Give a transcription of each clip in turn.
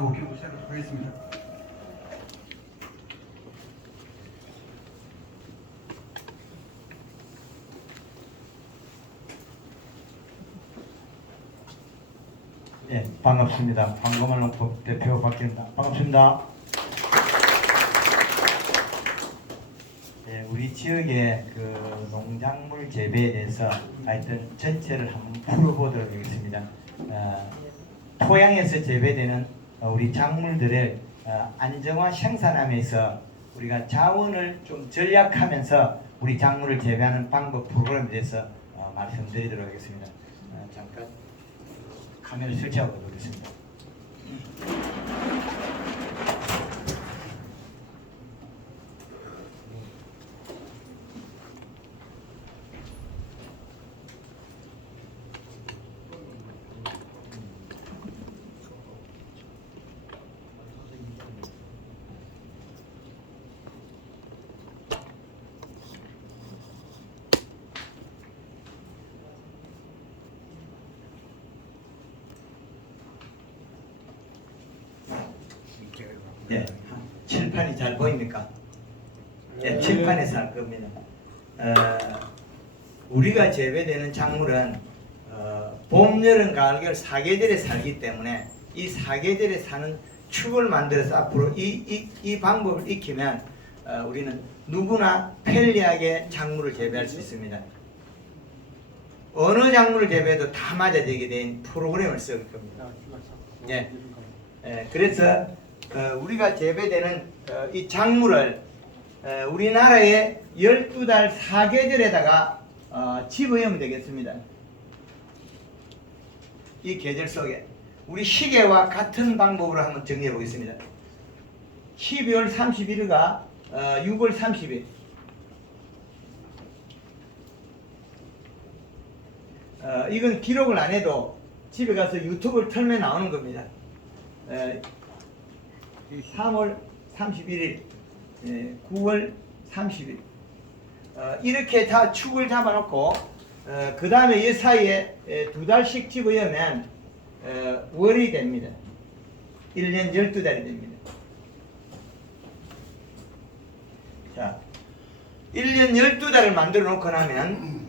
하고 기록 시작하겠습니다. 예, 반갑습니다. 황금알 농법 대표 박기입니다. 반갑습니다. 예, 우리 지역의 그 농작물 재배에 대해서 하여튼 전체를 한번 풀어보도록 하겠습니다. 토양에서 재배되는 우리 작물들을 안정화 생산하면서 우리가 자원을 좀 절약하면서 우리 작물을 재배하는 방법 프로그램에 대해서 말씀드리도록 하겠습니다. 잠깐 카메라 설치하고 보겠습니다. 네, 칠판이 잘 보입니까? 네, 칠판에서 할 겁니다. 우리가 재배되는 작물은 봄, 여름, 가을, 겨울 사계절에 살기 때문에 이 사계절에 사는 축을 만들어서 앞으로 이 방법을 익히면 우리는 누구나 편리하게 작물을 재배할 수 있습니다. 어느 작물을 재배해도 다 맞아되게 된 프로그램을 쓸 겁니다. 네. 그래서 우리가 재배되는 이 작물을 우리나라의 12달 사계절에다가 집어넣으면 되겠습니다. 이 계절 속에 우리 시계와 같은 방법으로 한번 정리해 보겠습니다. 12월 31일과 6월 30일 이건 기록을 안 해도 집에 가서 유튜브를 틀면 나오는 겁니다. 3월 31일, 9월 30일 이렇게 다 축을 잡아놓고 그 다음에 이 사이에 2달씩 집어넣으면 월이 됩니다. 1년 12달이 됩니다. 자, 1년 12달을 만들어 놓고 나면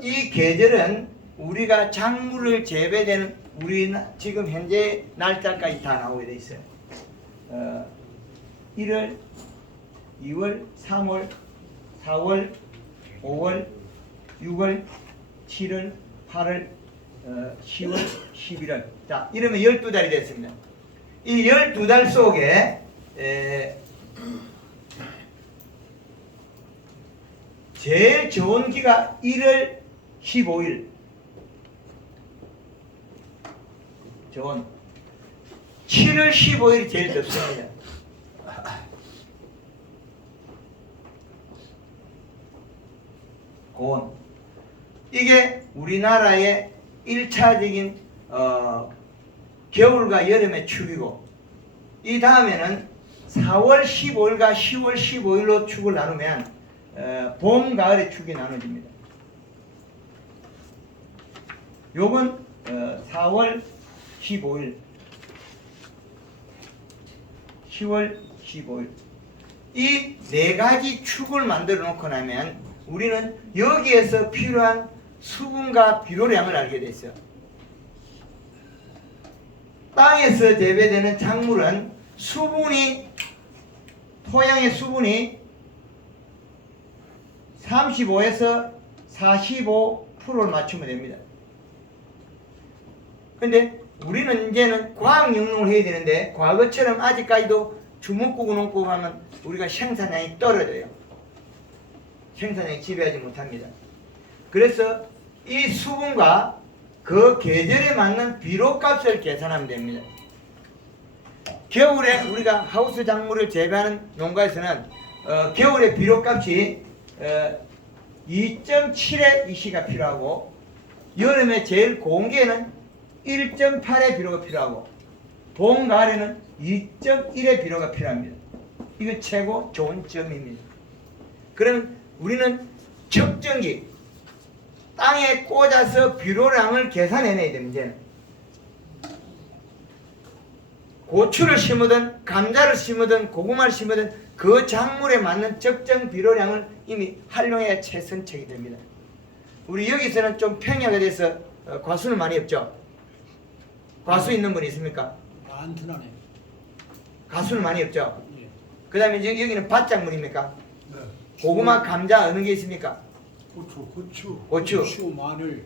이 계절은 우리가 작물을 재배되는 우리 지금 현재 날짜까지 다 나오게 돼 있어요. 1월, 2월, 3월, 4월, 5월, 6월, 7월, 8월, 10월, 11월. 자, 이러면 12달이 됐습니다. 이 12달 속에 제일 좋은 기가 1월 15일. 좋은 7월 15일이 제일 좋습니다. 고온. 이게 우리나라의 1차적인 겨울과 여름의 축이고, 이 다음에는 4월 15일과 10월 15일로 축을 나누면 봄, 가을의 축이 나눠집니다. 요건 4월 15일, 10월 15일 이 네 가지 축을 만들어 놓고 나면 우리는 여기에서 필요한 수분과 비료량을 알게 됐어요. 땅에서 재배되는 작물은 토양의 수분이 35에서 45%를 맞추면 됩니다. 근데 우리는 이제는 과학 영농을 해야 되는데, 과거처럼 아직까지도 주먹구구 농구 하면 우리가 생산량이 떨어져요. 생산량이 지배하지 못합니다. 그래서 이 수분과 그 계절에 맞는 비료값을 계산하면 됩니다. 겨울에 우리가 하우스 작물을 재배하는 농가에서는 겨울에 비료값이 2.7의 이시가 필요하고, 여름에 제일 고온 게에는 1.8의 비료가 필요하고, 봄, 가을에는 2.1의 비료가 필요합니다. 이건 최고 좋은 점입니다. 그러면 우리는 측정기, 땅에 꽂아서 비료량을 계산해내야 됩니다. 고추를 심으든 감자를 심으든 고구마를 심으든 그 작물에 맞는 적정 비료량을 이미 활용해야 최선책이 됩니다. 우리 여기서는 좀 평야가 돼서 과수는 많이 없죠. 과수 있는 분 있습니까? 많더나네. 가수는 많이 없죠. 예. 그 다음에 여기는 밭작물입니까? 네. 고구마, 감자 어느 게 있습니까? 고추, 마늘,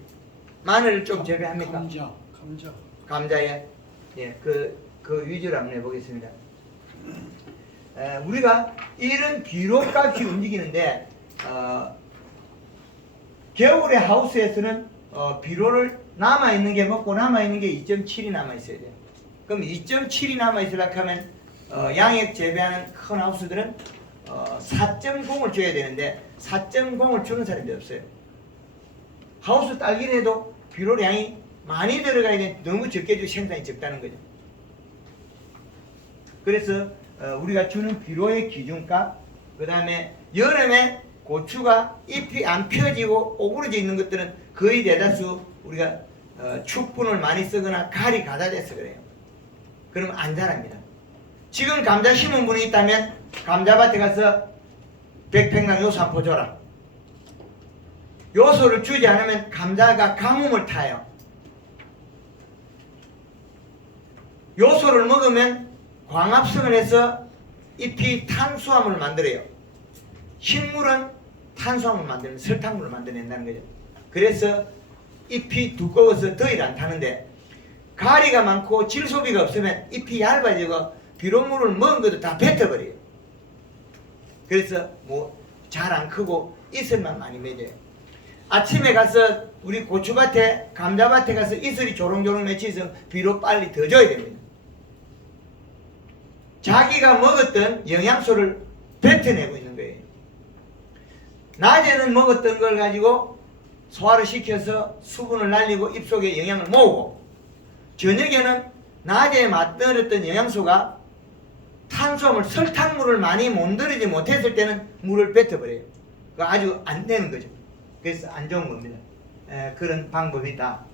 마늘을 좀 재배합니까? 감자. 감자에 예, 그 위주로 한번 해보겠습니다. 우리가 이런 비료값이 움직이는데 겨울에 하우스에서는 비료를 남아있는 게 먹고 남아있는 게 2.7이 남아있어야 돼요. 그럼 2.7이 남아있으려고 하면 양액 재배하는 큰 하우스들은 4.0을 줘야 되는데 4.0을 주는 사람이 없어요. 하우스 딸기를 해도 비료량이 많이 들어가야 되는데 너무 적게 주고 생산이 적다는 거죠. 그래서 우리가 주는 비료의 기준값, 그 다음에 여름에 고추가 잎이 안 펴지고 오그러져 있는 것들은 거의 대다수 우리가 축분을 많이 쓰거나 갈이 가다돼서 그래요. 그러면 안 자랍니다. 지금 감자 심은 분이 있다면 감자밭에 가서 100평당 요소 한 포 줘라. 요소를 주지 않으면 감자가 가뭄을 타요. 요소를 먹으면 광합성을 해서 잎이 탄수화물을 만들어요. 식물은 탄수화물을 만드는 설탕물을 만들어낸다는 거죠. 그래서 잎이 두꺼워서 더위를 안 타는데 가리가 많고 질소비가 없으면 잎이 얇아지고 비료물을 먹은 것도 다 뱉어버려요. 그래서 뭐 잘 안 크고 이슬만 많이 맺어요. 아침에 가서 우리 고추밭에 감자밭에 가서 이슬이 조롱조롱 맺혀서 비료 빨리 더 줘야 됩니다. 자기가 먹었던 영양소를 뱉어내고 있는 거예요. 낮에는 먹었던 걸 가지고 소화를 시켜서 수분을 날리고 입속에 영양을 모으고 저녁에는 낮에 만들었던 영양소가 탄수화물, 설탕물을 많이 만들지 못했을 때는 물을 뱉어버려요. 아주 안 되는 거죠. 그래서 안 좋은 겁니다. 그런 방법이 있다.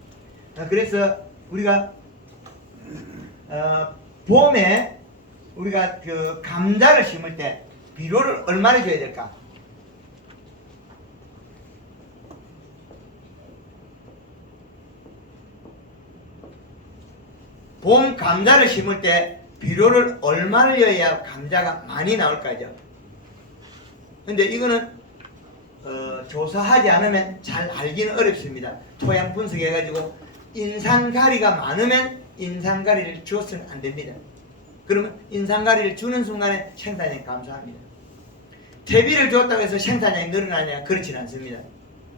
그래서 우리가 봄에 우리가 그 감자를 심을 때 비료를 얼마나 줘야 될까? 봄 감자를 심을 때 비료를 얼마를 넣어야 감자가 많이 나올까죠? 근데 이거는 조사하지 않으면 잘 알기는 어렵습니다. 토양 분석해가지고 인산가리가 많으면 인산가리를 주어서는 안 됩니다. 그러면 인산가리를 주는 순간에 생산량이 감소합니다. 퇴비를 줬다고 해서 생산량이 늘어나냐? 그렇지는 않습니다.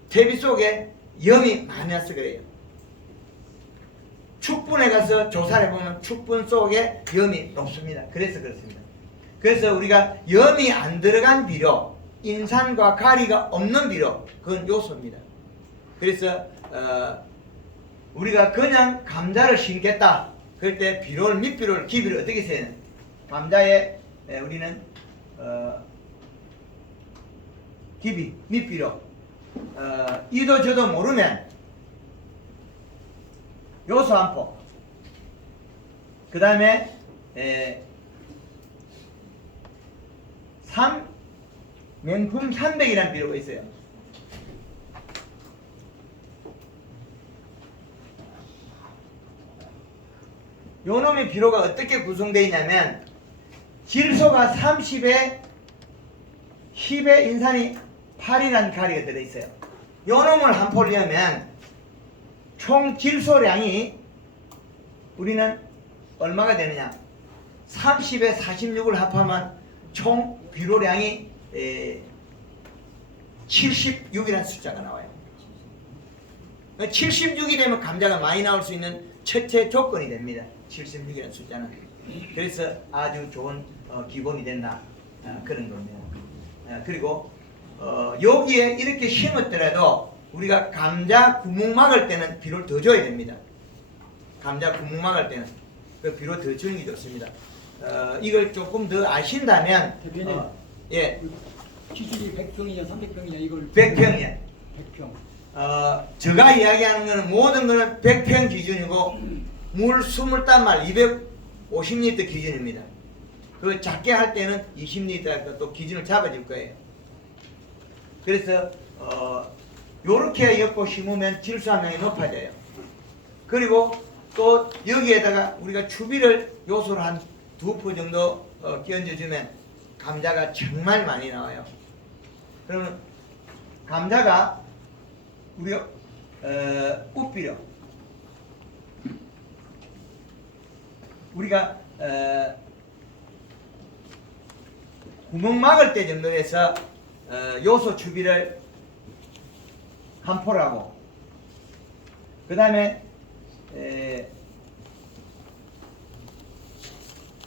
퇴비 속에 염이 많아서 그래요. 축분에 가서 조사를 해보면 축분 속에 염이 높습니다. 그래서 그렇습니다. 그래서 우리가 염이 안 들어간 비료, 인산과 가리가 없는 비료, 그건 요소입니다. 그래서 우리가 그냥 감자를 심겠다. 그럴 때 비료를 밑비료를 기비를 어떻게 세야 되냐? 감자에 우리는 기비 밑비료 이도 저도 모르면 요소 한 포, 그 다음에 명품 300이라는 비료가 있어요. 요 놈의 비료가 어떻게 구성되어 있냐면 질소가 30에 10에 인산이 8이라는 가리가 들어있어요. 요 놈을 한 포를 넣으면 총 질소량이 우리는 얼마가 되느냐? 30에 46을 합하면 총 비료량이 76이라는 숫자가 나와요. 76이 되면 감자가 많이 나올 수 있는 첫째 조건이 됩니다. 76이라는 숫자는. 그래서 아주 좋은 기본이 된다. 그런 겁니다. 그리고 여기에 이렇게 심었더라도 우리가 감자 구멍 막을 때는 비료를 더 줘야 됩니다. 감자 구멍 막을 때는 그 비료 더 주는 게 좋습니다. 이걸 조금 더 아신다면 대표님, 예, 기준이 100평이냐 300평이냐 이걸 100평이야. 100평. 제가 이야기하는 거는 모든 거는 100평 기준이고 물 20단말 50리터 기준입니다. 그 작게 할 때는 20리터 또 기준을 잡아줄 거예요. 그래서 요렇게 엮고 심으면 질소 함량이 높아져요. 그리고 또 여기에다가 우리가 추비를 요소를 한 2% 정도 끼얹어주면 감자가 정말 많이 나와요. 그러면 감자가 우리가 우비료 우리가 구멍 막을 때 정도 돼서 요소 추비를 한 포라고, 그 다음에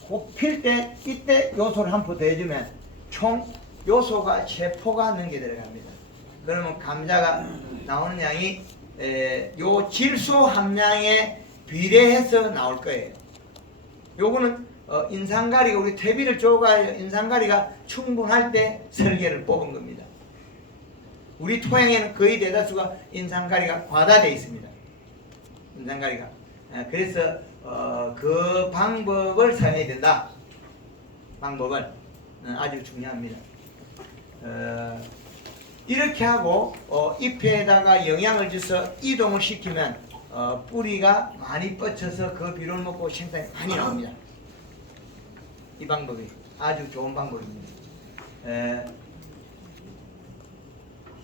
곱필 때 이때 요소를 한 포 더 해주면 총 요소가 3포가 넘게 들어갑니다. 그러면 감자가 나오는 양이 요 질소 함량에 비례해서 나올 거예요. 요거는 인상가리가 우리 퇴비를 쪼가야 인상가리가 충분할 때 설계를 뽑은 겁니다. 우리 토양에는 거의 대다수가 인상가리가 과다되어 있습니다. 인상가리가. 그래서 그 방법을 사용해야 된다. 방법을 아주 중요합니다. 이렇게 하고 잎에다가 영양을 줘서 이동을 시키면 뿌리가 많이 뻗쳐서 그 비료를 먹고 생산이 많이 나옵니다. 이 방법이 아주 좋은 방법입니다.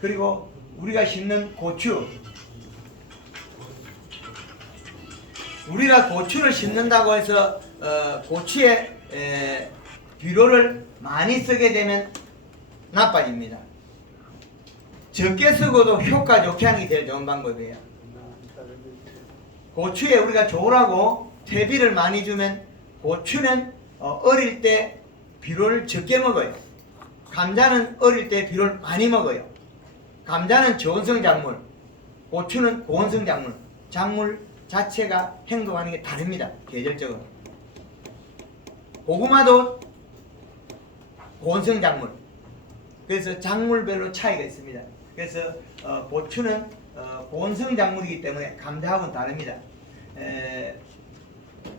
그리고 우리가 심는 고추, 우리가 고추를 심는다고 해서 고추에 비료를 많이 쓰게 되면 나빠집니다. 적게 쓰고도 효과 좋게 하는 게 제일 좋은 방법이에요. 고추에 우리가 좋으라고 퇴비를 많이 주면 고추는 어릴 때 비료를 적게 먹어요. 감자는 어릴 때 비료를 많이 먹어요. 감자는 저온성 작물, 고추는 고온성 작물. 작물 자체가 행동하는 게 다릅니다. 계절적으로. 고구마도 고온성 작물. 그래서 작물별로 차이가 있습니다. 그래서 고추는 고온성 작물이기 때문에 감자하고는 다릅니다.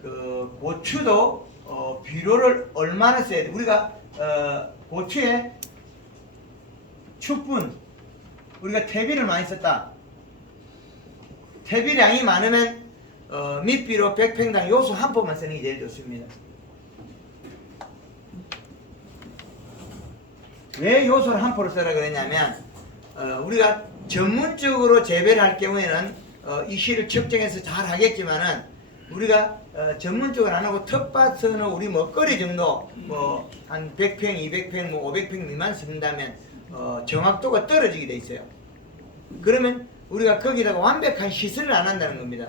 그 고추도 비료를 얼마나 써야 돼? 우리가 고추에 축분, 우리가 퇴비를 많이 썼다. 퇴비량이 많으면 밑비료 100평당 요소 한 포만 쓰는 게 제일 좋습니다. 왜 요소를 한 포를 쓰라 그랬냐면 우리가 전문적으로 재배를 할 경우에는 이 시를 측정해서 잘 하겠지만은 우리가 전문적으로 안 하고 텃밭은 우리 먹거리 정도 뭐 한 100평, 200평, 뭐 500평 미만 심는다면 정확도가 떨어지게 돼 있어요. 그러면 우리가 거기다가 완벽한 시설을 안 한다는 겁니다.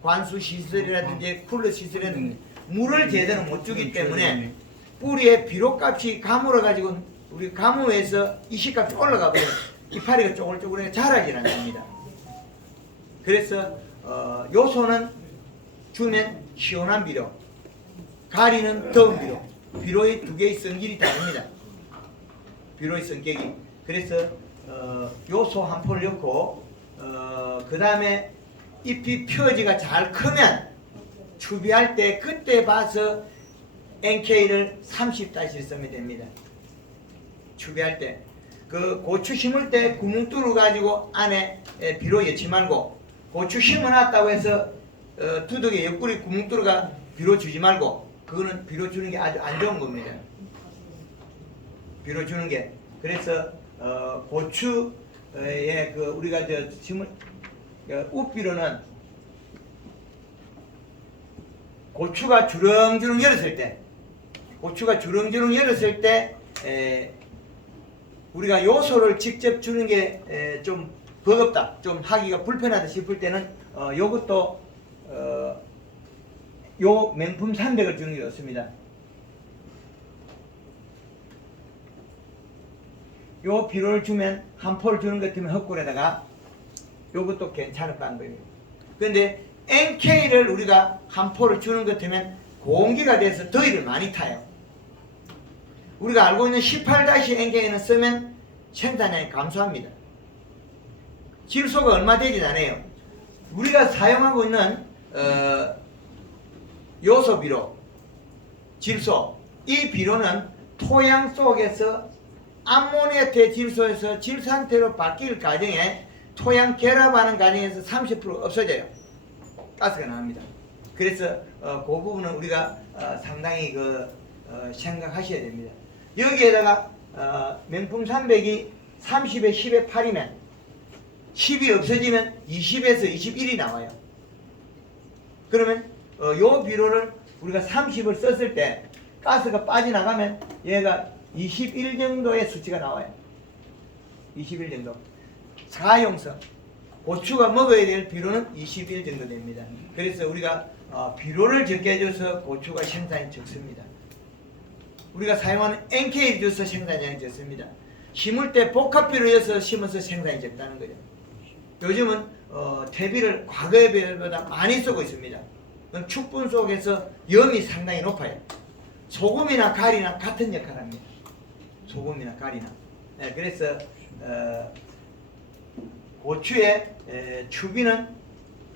관수 시설이라든지 쿨러 시설이라든지 물을 제대로 못 주기 때문에 뿌리의 비료값이 가물어 가지고 우리 가뭄에서 이식값이 올라가 버리면 이파리가 쪼글쪼글하게 자라질 않습니다. 그래서 요소는 주면 시원한 비료, 가리는 더운 비료, 비료의 두 개의 성질이 다릅니다. 비료의 성격이. 그래서 요소 한 포를 넣고 그 다음에 잎이 표지가 잘 크면 추비할 때 그때 봐서 NK를 30다시 쓰면 됩니다. 추비할 때. 그 고추 심을 때 구멍 뚫어 가지고 안에 비료 넣지 말고, 고추 심어놨다고 해서 두둑에 옆구리 구멍 뚫어가 비료 주지 말고, 그거는 비료 주는 게 아주 안 좋은 겁니다. 비료 주는 게. 그래서 고추에 그 우리가 심을 웁비료는 고추가 주렁주렁 열었을 때, 우리가 요소를 직접 주는 게 좀 버겁다, 좀 하기가 불편하다 싶을 때는 요것도 요 명품 300을 주는 게 좋습니다. 요 비료를 주면 한 포를 주는 것 같으면 헛골에다가 요것도 괜찮은 방법입니다. 그런데 NK를 우리가 한 포를 주는 것 같으면 공기가 돼서 더위를 많이 타요. 우리가 알고 있는 18-NK는 쓰면 생산량이 감소합니다. 질소가 얼마 되진 않아요. 우리가 사용하고 있는 요소 비료, 질소. 이 비료는 토양 속에서 암모니아태 질소에서 질산태로 바뀔 과정에 토양 결합하는 과정에서 30% 없어져요. 가스가 나옵니다. 그래서 그 부분은 우리가 상당히 생각하셔야 됩니다. 여기에다가 명품 300이 30에 10에 8이면 10이 없어지면 20에서 21이 나와요. 그러면 요 비료를 우리가 30을 썼을 때 가스가 빠져나가면 얘가 21 정도의 수치가 나와요. 21 정도. 사용성. 고추가 먹어야 될 비료는 21 정도 됩니다. 그래서 우리가 비료를 적게 줘서 고추가 생산이 적습니다. 우리가 사용하는 NK 줘서 생산량이 적습니다. 심을 때 복합비료여서 심어서 생산이 적다는 거죠. 요즘은 퇴비를 과거에 비해보다 많이 쓰고 있습니다. 축분 속에서 염이 상당히 높아요. 소금이나 가리나 같은 역할을 합니다. 소금이나 가리나. 네, 그래서 고추의 추비는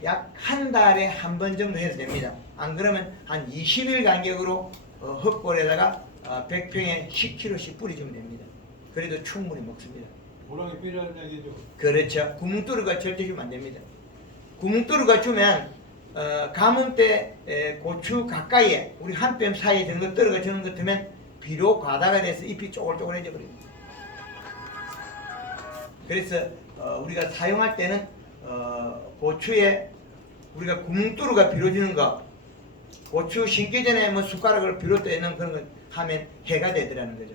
약 한 달에 한 번 정도 해도 됩니다. 안 그러면 한 20일 간격으로 흙골에다가 100평에 10kg씩 뿌려주면 됩니다. 그래도 충분히 먹습니다. 보랑이 필요한 얘기죠. 그렇죠. 구멍뚫이가 절대 주면 안 됩니다. 구멍뚫이가 주면 가뭄 때 고추 가까이에 우리 한 뼘 사이에 정도 떨어가 주는 것 같으면 비료 과다가 돼서 잎이 쪼글쪼글해져 버립니다. 그래서 우리가 사용할 때는 고추에 우리가 구멍뚫이가 비료주는 거, 고추 심기 전에 뭐 숟가락을 비료 떼는 그런 거 하면 해가 되더라는 거죠.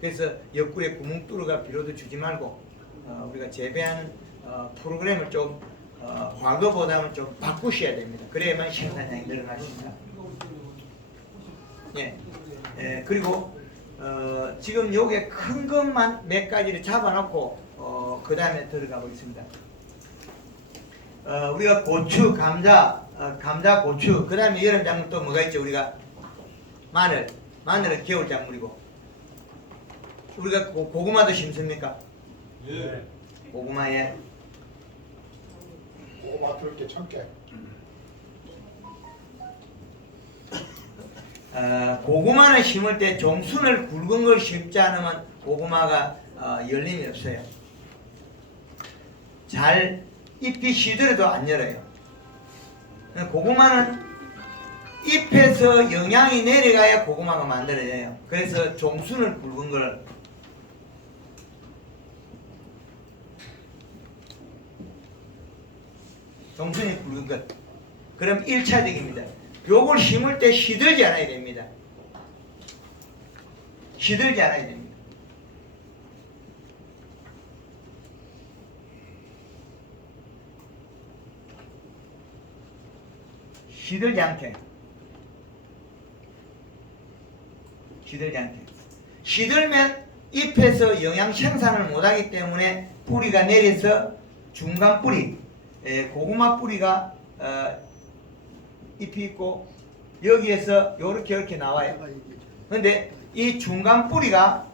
그래서 옆구리에 구멍뚫이가 비료도 주지 말고 우리가 재배하는 프로그램을 좀 과거보다는 좀 바꾸셔야 됩니다. 그래야만 생산량이 늘어나십니다. 예. 그리고 지금 요게 큰 것만 몇 가지를 잡아놓고 그 다음에 들어가 보겠습니다. 우리가 고추, 감자, 감자, 고추, 그 다음에 여름 작물 또 뭐가 있죠? 우리가 마늘은 겨울 작물이고, 우리가 고구마도 심습니까? 예. 고구마에 고구마 들게 참깨. 고구마는 심을 때 종순을 굵은 걸 심지 않으면 고구마가 열림이 없어요. 잘 잎이 시들어도 안 열어요. 고구마는 잎에서 영양이 내려가야 고구마가 만들어져요. 그래서 종순을 굵은 걸 종순이 굵은 것. 그럼 1차적입니다. 요걸 심을 때 시들지 않아야 됩니다. 시들지 않아야 됩니다. 시들지 않게. 시들지 않게. 시들면 잎에서 영양 생산을 못하기 때문에 뿌리가 내려서 중간 뿌리, 고구마 뿌리가 잎이 있고 여기에서 이렇게 나와요. 근데 이 중간 뿌리가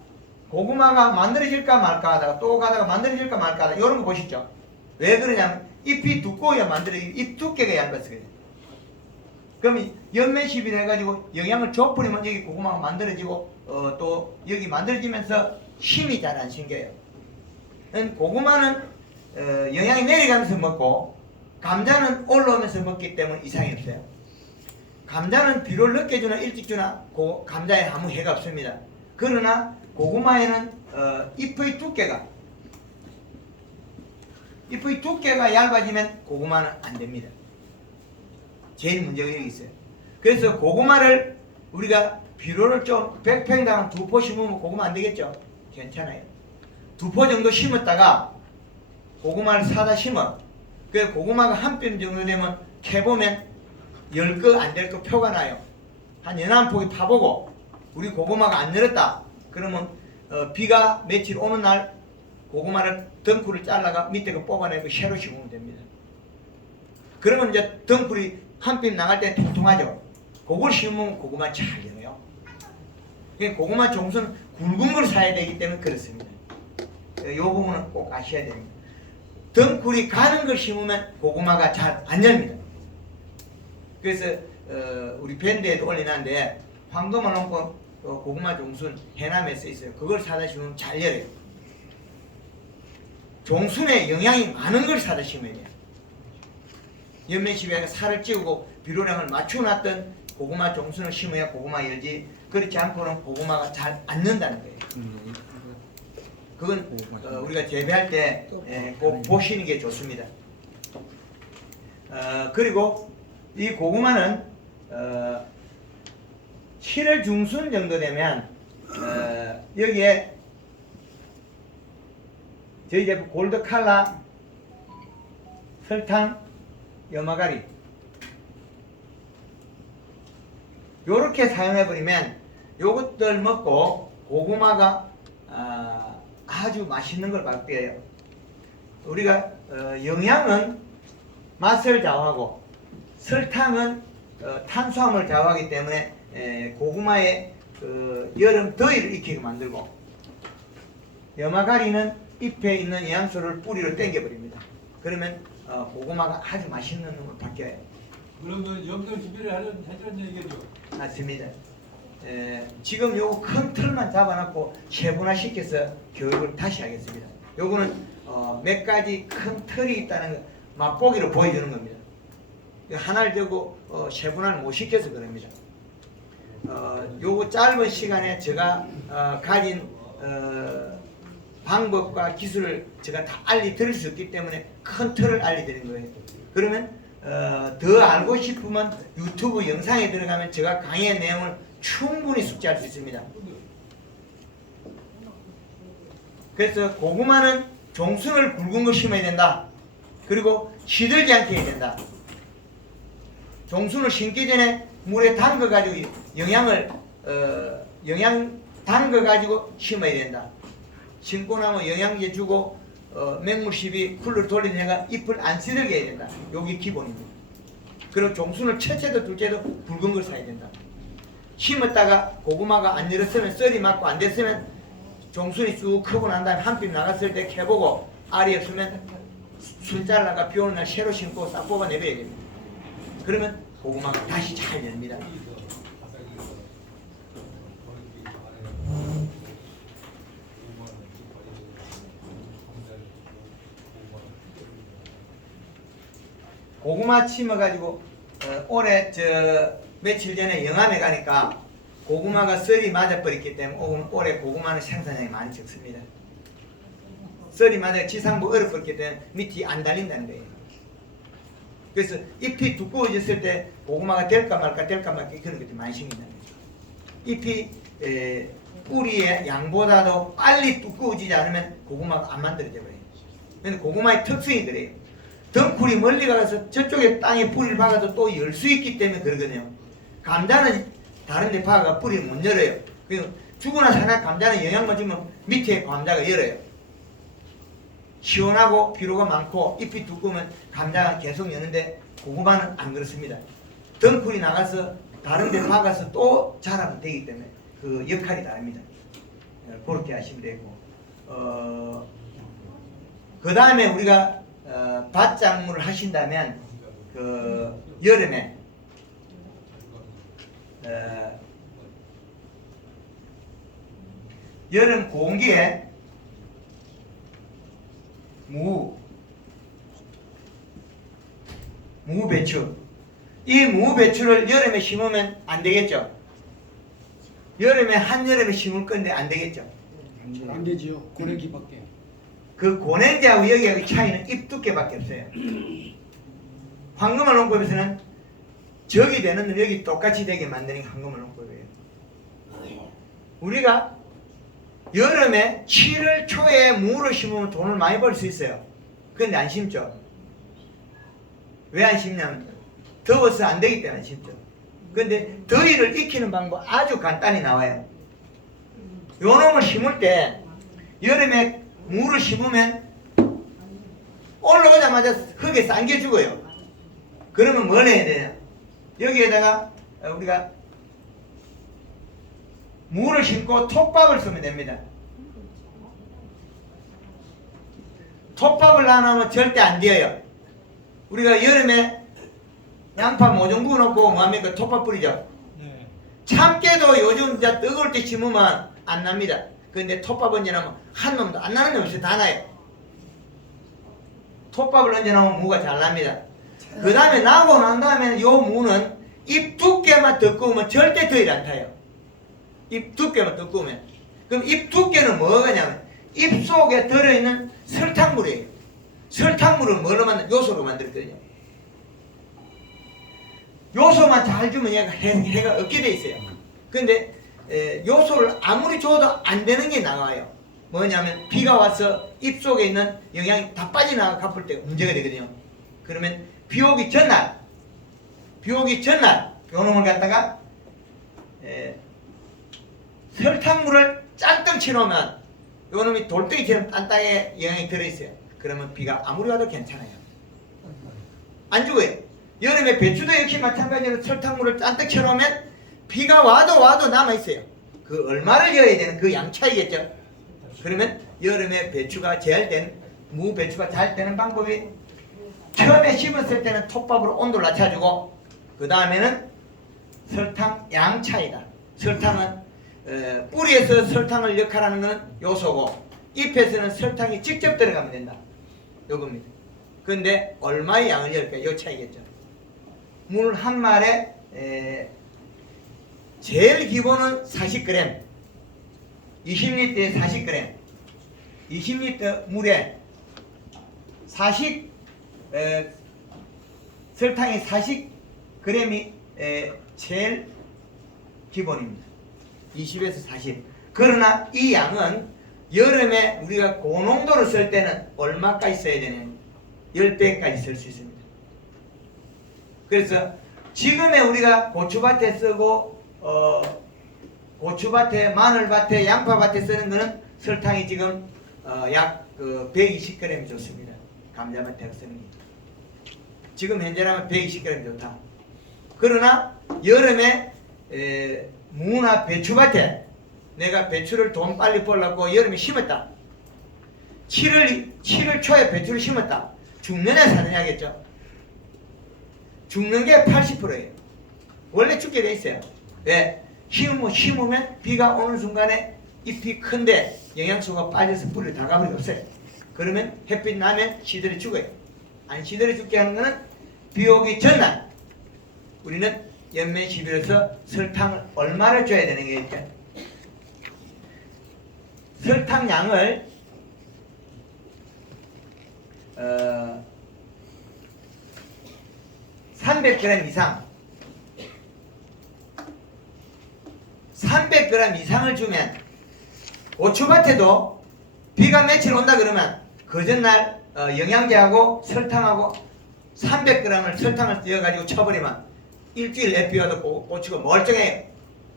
고구마가 만들어질까 말까 하다가 또 가다가 만들어질까 말까 하다가 이런 거 보시죠. 왜 그러냐면 잎이 두꺼워야 잎 두께가 얇았어요. 그럼 연매십이 돼가지고 영양을 줘버리면 여기 고구마가 만들어지고 또 여기 만들어지면서 힘이 잘 안 생겨요. 고구마는 영양이 내려가면서 먹고 감자는 올라오면서 먹기 때문에 이상이 없어요. 감자는 비료를 늦게 주나 일찍 주나 감자에 아무 해가 없습니다. 그러나 고구마에는 잎의 두께가 얇아지면 고구마는 안 됩니다. 제일 문제가 여기 있어요. 그래서 고구마를 우리가 비료를 좀 100평당 2포 심으면 고구마 안 되겠죠? 괜찮아요. 2포 정도 심었다가 고구마를 사다 심어. 그래서 고구마가 한 뼘 정도 되면 캐보면 10거 안 될 거 표가 나요. 한 연한 폭이 파보고 우리 고구마가 안 늘었다. 그러면 비가 며칠 오는 날 고구마를 덩쿨을 잘라가 밑에 거 뽑아내고 새로 심으면 됩니다. 그러면 이제 덩쿨이 한 뼘 나갈 때 통통하죠. 그걸 심으면 고구마 잘 열어요. 그러니까 고구마 종수는 굵은 걸 사야 되기 때문에 그렇습니다. 이 부분은 꼭 아셔야 됩니다. 덩쿨이 가는 걸 심으면 고구마가 잘 안 열립니다. 그래서 우리 밴드에도 올려놨는데 황금을 넣고 고구마 종순 해남에 써 있어요. 그걸 사다 심으면 잘 열어요. 종순에 영양이 많은 걸 사다 심어야 돼요. 연면집에 살을 찌우고 비료량을 맞춰놨던 고구마 종순을 심어야 고구마 열지, 그렇지 않고는 고구마가 잘 안 는다는 거예요. 그건 우리가 재배할 때 꼭 보시는 게 좋습니다. 그리고 이 고구마는 7월 중순 정도 되면 여기에 저희 제품 골드 칼라, 설탕, 염화가리 요렇게 사용해버리면 요것들 먹고 고구마가 아주 맛있는 걸 발표해요. 우리가 영양은 맛을 좌우하고 설탕은 탄수화물을 좌우하기 때문에 고구마의 여름 더위를 익히게 만들고, 염화가리는 잎에 있는 영양소를 뿌리로 땡겨버립니다. 그러면 고구마가 아주 맛있는 걸 바뀌어요. 그러면 염정 시비를 해주는 얘기죠. 맞습니다. 지금 요 큰 틀만 잡아놓고 세분화시켜서 교육을 다시 하겠습니다. 요거는 몇 가지 큰 틀이 있다는 거 맛보기로 보여주는 겁니다. 하나를 두고 세분화를 못 시켜서 그럽니다. 요거 짧은 시간에 제가 가진 방법과 기술을 제가 다 알려드릴 수 있기 때문에 큰 틀을 알려드린 거예요. 그러면 더 알고 싶으면 유튜브 영상에 들어가면 제가 강의의 내용을 충분히 숙지할 수 있습니다. 그래서 고구마는 종순을 굵은 거 심어야 된다. 그리고 시들지 않게 해야 된다. 종순을 심기 전에 물에 담궈 가지고 영양 담궈 가지고 심어야 된다. 심고 나면 영양제 주고 맹물 시비 쿨러 돌리는 애가 잎을 안 시들게 해야 된다. 여기 기본입니다. 그리고 종순을 첫째도 둘째도 굵은 걸 사야 된다. 심었다가 고구마가 안 열었으면 썰이 맞고 안 됐으면 종순이 쭉 크고 난 다음에 한 핀 나갔을 때 캐보고 알이 없으면 순 잘라가 비 오는 날 새로 심고 싹 뽑아내버려야 됩니다. 그러면 고구마가 다시 잘 열립니다. 고구마 심어가지고 올해 며칠 전에 영암에 가니까 고구마가 썰이 맞아버렸기 때문에 올해 고구마는 생산량이 많이 적습니다. 썰이 맞아 지상부 얼어버렸기 때문에 밑이 안 달린다는 거예요. 그래서 잎이 두꺼워졌을 때 고구마가 될까 말까 그런 것들이 많이 생긴다는 거죠. 잎이 뿌리의 양보다도 빨리 두꺼워지지 않으면 고구마가 안 만들어져 버려요. 근데 고구마의 특성이 그래요. 덩쿨이 멀리 가서 저쪽에 땅에 뿌리를 박아도 또 열 수 있기 때문에 그러거든요. 감자는 다른 데 박아가 뿌리를 못 열어요. 그래서 죽거나 사나 감자는 영양만 주면 밑에 감자가 열어요. 시원하고 비료가 많고 잎이 두꺼우면 감자가 계속 여는데 고구마는 안 그렇습니다. 덩쿨이 나가서 다른 데 박아서 또 자라면 되기 때문에 그 역할이 다릅니다. 그렇게 하시면 되고, 그 다음에 우리가 밭작물을 하신다면 여름에 여름 공기에 무 배추, 이 무 배추를 여름에 심으면 안 되겠죠. 여름에 한여름에 심을 건데 안 되겠죠. 안 되지요. 고래기밖에. 그 고냉지하고 여기하고 차이는 잎 두께밖에 없어요. 황금알 농법에서는 적이 되는 데 여기 똑같이 되게 만드는 게 황금알 농법이에요. 우리가 여름에 7월 초에 무를 심으면 돈을 많이 벌 수 있어요. 그런데 안 심죠. 왜 안 심냐면 더워서 안 되기 때문에 안 심죠. 그런데 더위를 익히는 방법 아주 간단히 나와요. 요 놈을 심을 때 여름에 무를 심으면 올라오자마자 흙에 쌍겨 죽어요. 그러면 뭘 해야 되냐? 여기에다가 우리가 무를 심고 톱밥을 쓰면 됩니다. 톱밥을 안 하면 절대 안 되어요. 우리가 여름에 양파 모종구 넣고 뭐합니까? 톱밥 뿌리죠. 네. 참깨도 요즘 이제 뜨거울 때 심으면 안 납니다. 근데 톱밥 얹어놓으면 한 놈도 안 나는 놈이 없어요. 다 나요. 톱밥을 얹어놓으면 무가 잘 납니다. 그 다음에 나고 난 다음에 요 무는 잎 두께만 두꺼우면 절대 더 일 안 타요. 잎 두께만 두꺼우면. 그럼 잎 두께는 뭐냐면 잎 속에 들어있는 설탕물이에요. 설탕물을 뭘로 요소로 만들었거든요. 요소만 잘 주면 얘가 해가 없게 돼 있어요. 근데 요소를 아무리 줘도 안 되는 게 나와요. 뭐냐면 비가 와서 잎 속에 있는 영양이 다 빠져나가 갚을 때 문제가 되거든요. 그러면 비 오기 전날 요놈을 갖다가 설탕물을 잔뜩 치놓으면 요놈이 돌덩이처럼 땅에 영양이 들어있어요. 그러면 비가 아무리 와도 괜찮아요. 안 죽어요. 여름에 배추도 역시 마찬가지로 설탕물을 잔뜩 쳐놓으면 비가 와도 남아있어요. 그 얼마를 넣어야 되는 그 양 차이겠죠. 그러면 여름에 배추가 무 배추가 잘 되는 방법이 처음에 심었을 때는 톱밥으로 온도를 낮춰주고 그 다음에는 설탕 양 차이다. 설탕은 뿌리에서 설탕을 역할하는 것은 요소고 잎에서는 설탕이 직접 들어가면 된다. 요겁니다. 근데 얼마의 양을 넣을까? 요 차이겠죠. 물 한 말에 제일 기본은 40g 20리터에 40g 20리터 물에 설탕이 40g이 제일 기본입니다. 20에서 40. 그러나 이 양은 여름에 우리가 고농도를 쓸 때는 얼마까지 써야 되냐면 10배까지 쓸 수 있습니다. 그래서 지금의 우리가 고추밭에 쓰고 고추밭에 마늘밭에 양파밭에 쓰는 거는 설탕이 지금 약 120g이 좋습니다. 감자밭에 쓰는 게 지금 현재라면 120g이 좋다. 그러나 여름에 무나 배추밭에 내가 배추를 돈 빨리 벌려고 여름에 심었다. 7월 초에 배추를 심었다. 죽느냐 사느냐겠죠. 죽는 게 80%예요. 원래 죽게 돼 있어요. 왜? 심으면 비가 오는 순간에 잎이 큰데 영양소가 빠져서 뿌리를 다 가버리고 없어요. 그러면 햇빛 나면 시들어 죽어요. 안 시들어 죽게 하는 거는 비 오기 전날 우리는 연면 11에서 설탕을 얼마를 줘야 되는 거겠죠. 설탕 양을 300g 이상 300g 이상을 주면 고추밭에도 비가 며칠 온다 그러면 그 전날 영양제하고 설탕하고 300g을 설탕을 띄어가지고 쳐버리면 일주일 내비 와도 고추가 멀쩡해요.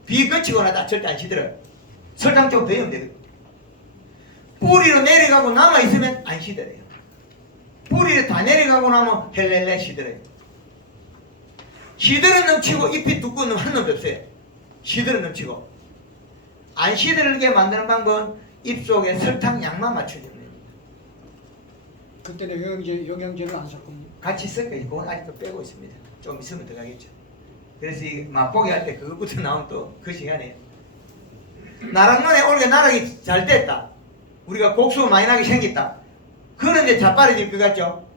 비 그치고 나다 절대 안 시들어요. 설탕 좀 더 넣으면 되거든요. 뿌리로 내려가고 남아있으면 안 시들어요. 뿌리를 다 내려가고 나면 헬렐레 시들어요. 시들어 넘치고 잎이 두꺼운 놈 한 놈도 없어요. 시들어 넘치고. 안 시들게 만드는 방법은 잎 속에 설탕 양만 맞춰주면 됩니다. 그때는 영양제를 안 섞습니다. 같이 섞어요. 그건 아직도 빼고 있습니다. 좀 있으면 들어가겠죠. 그래서 이 맛보기 할 때 그것부터 나오면 또 그 시간에 나락론에 올해 나락이 잘 됐다. 우리가 곡수가 많이 나게 생겼다. 그런데 자빠져질 것 같죠?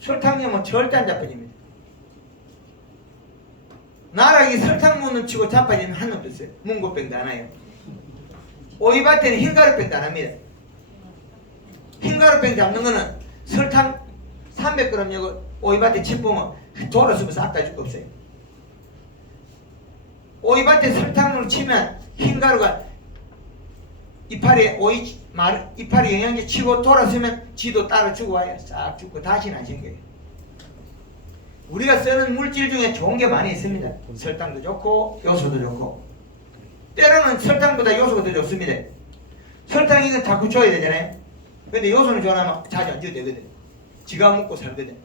설탕 넣으면 절대 안 자빠집니다. 나락이 설탕 묻는 치고 자빠지면 한 놈도 없어요. 문고병도 안 와요. 오이밭에는 흰가루병도 안 합니다. 흰가루병 잡는 거는 설탕 300g 여고 오이밭에 칩 보면 돌아서면 싹 다 죽고 없어요. 오이밭에 설탕을 치면 흰가루가 이파리에 이파리 영양제 치고 돌아서면 지도 따라 죽어와요. 싹 죽고 다시는 안 생겨요. 우리가 쓰는 물질 중에 좋은 게 많이 있습니다. 설탕도 좋고 요소도 좋고 때로는 설탕보다 요소가 더 좋습니다. 설탕 이건 자꾸 줘야 되잖아요. 근데 요소는 줘라면 자주 안 줘도 되거든. 지가 먹고 살거든.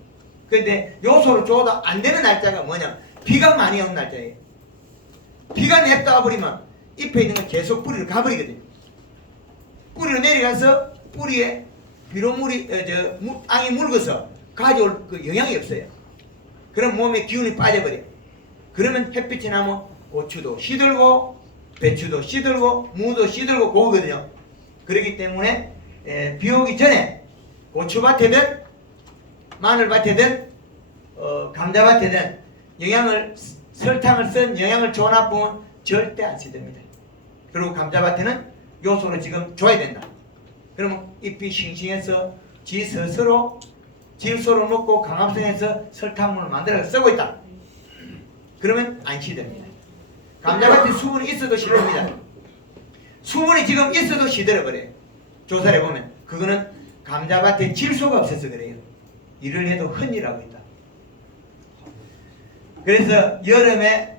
근데 요소를 줘도 안 되는 날짜가 뭐냐, 비가 많이 오는 날짜예요. 비가 냅다 버리면 잎에 있는 건 계속 뿌리로 가버리거든. 뿌리로 내려가서 뿌리에 비료물이 땅이 묽어서 가져올 그 영향이 없어요. 그럼 몸에 기운이 빠져버려. 그러면 햇빛이 나면 고추도 시들고 배추도 시들고 무도 시들고 고거든요. 그렇기 때문에 비 오기 전에 고추밭에든 마늘밭에든 감자밭에든 설탕을 쓴 영양을 좋은 나쁨은 절대 안 쓰됩니다. 그리고 감자밭에는 요소를 지금 줘야 된다. 그러면 잎이 싱싱해서 지 스스로 질소를 먹고 강합성해서 설탕물을 만들어서 쓰고 있다. 그러면 안 시듭니다. 감자밭에 수분이 있어도 시듭니다. 수분이 지금 있어도 시들어버려요. 조사를 해보면 그거는 감자밭에 질소가 없어서 그래요. 일을 해도 흔히라고 있다. 그래서 여름에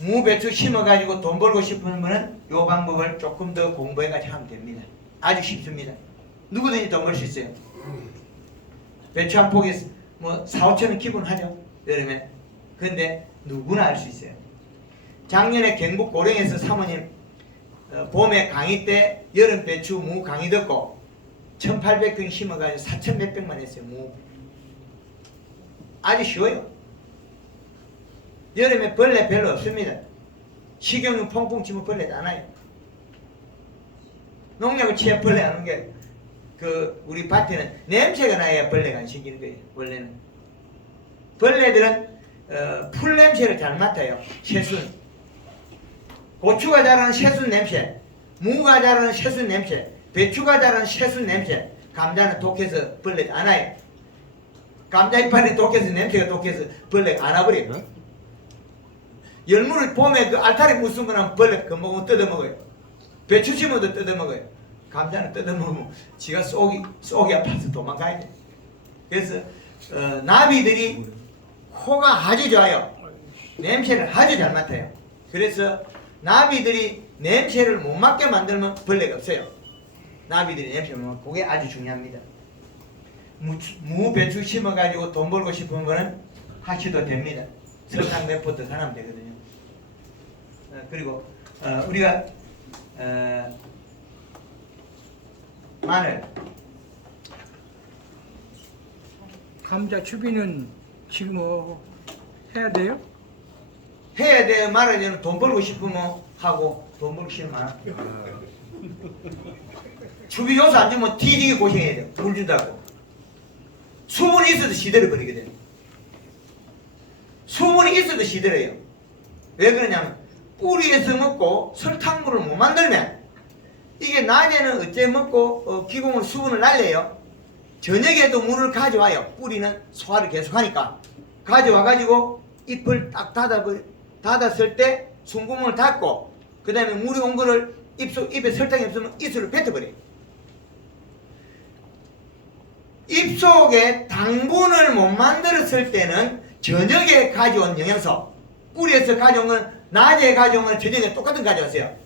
무, 배추 심어가지고 돈 벌고 싶은 분은 이 방법을 조금 더 공부해가지고 하면 됩니다. 아주 쉽습니다. 누구든지 돈 벌 수 있어요. 배추 한 포기 뭐 4, 5천 원 기본 하죠. 여름에. 근데 누구나 할 수 있어요. 작년에 경북 고령에서 사모님 봄에 강의 때 여름 배추 무 강의 듣고 1800평 심어가지고 4,100평만 했어요. 무. 아주 쉬워요. 여름에 벌레 별로 없습니다. 식용유 퐁퐁 치면 벌레도 안 와요. 농약을 치야 벌레 안 오는 게 우리 밭에는 냄새가 나야 벌레가 안 생기는 거예요. 원래는 벌레들은 풀 냄새를 잘 맡아요. 새순, 고추가 자라는 새순 냄새, 무가 자라는 새순 냄새, 배추가 자라는 새순 냄새. 감자는 독해서 벌레가 안 와요. 감자 이파리 독해서 냄새가 독해서 벌레가 안 와버려요. 열무를 봄에 그 알타리 무슨 거나 벌레 금방 뜯어먹어요. 배추 심어도 뜯어먹어요. 감자는 뜯어먹으면 지가 속이 아파서 도망가야 돼. 그래서 나비들이 코가 아주 좋아요. 냄새를 아주 잘 맡아요. 그래서 나비들이 냄새를 못 맡게 만들면 벌레가 없어요. 나비들이 냄새를 못 맡고 그게 아주 중요합니다. 무, 배추 심어가지고 돈 벌고 싶은 거는 하셔도 됩니다. 설탕 몇 포트 사면 되거든요. 그리고 우리가 마늘 감자 추비는 지금 해야 돼요? 해야 돼요. 말아야 돼요. 돈 벌고 싶으면 하고 돈 벌고 싶으면 안 하고. 추비 요소 안 주면 뒤지게 고생해야 돼요. 물 준다고. 수분이 있어도 시들어 버리거든요. 수분이 있어도 시들어요. 왜 그러냐면 뿌리에서 먹고 설탕물을 못 만들면 이게 낮에는 어째 먹고 기공을 수분을 날려요. 저녁에도 물을 가져와요. 뿌리는 소화를 계속하니까 가져와 가지고 잎을 딱 닫았을 때 숨구멍을 닫고 그 다음에 물이 온 거를 입에 설탕이 없으면 입술을 뱉어버려요. 입속에 당분을 못 만들었을 때는 저녁에 가져온 영양소 뿌리에서 가져온 건 낮에 가져온 건 저녁에 똑같은 가져왔어요.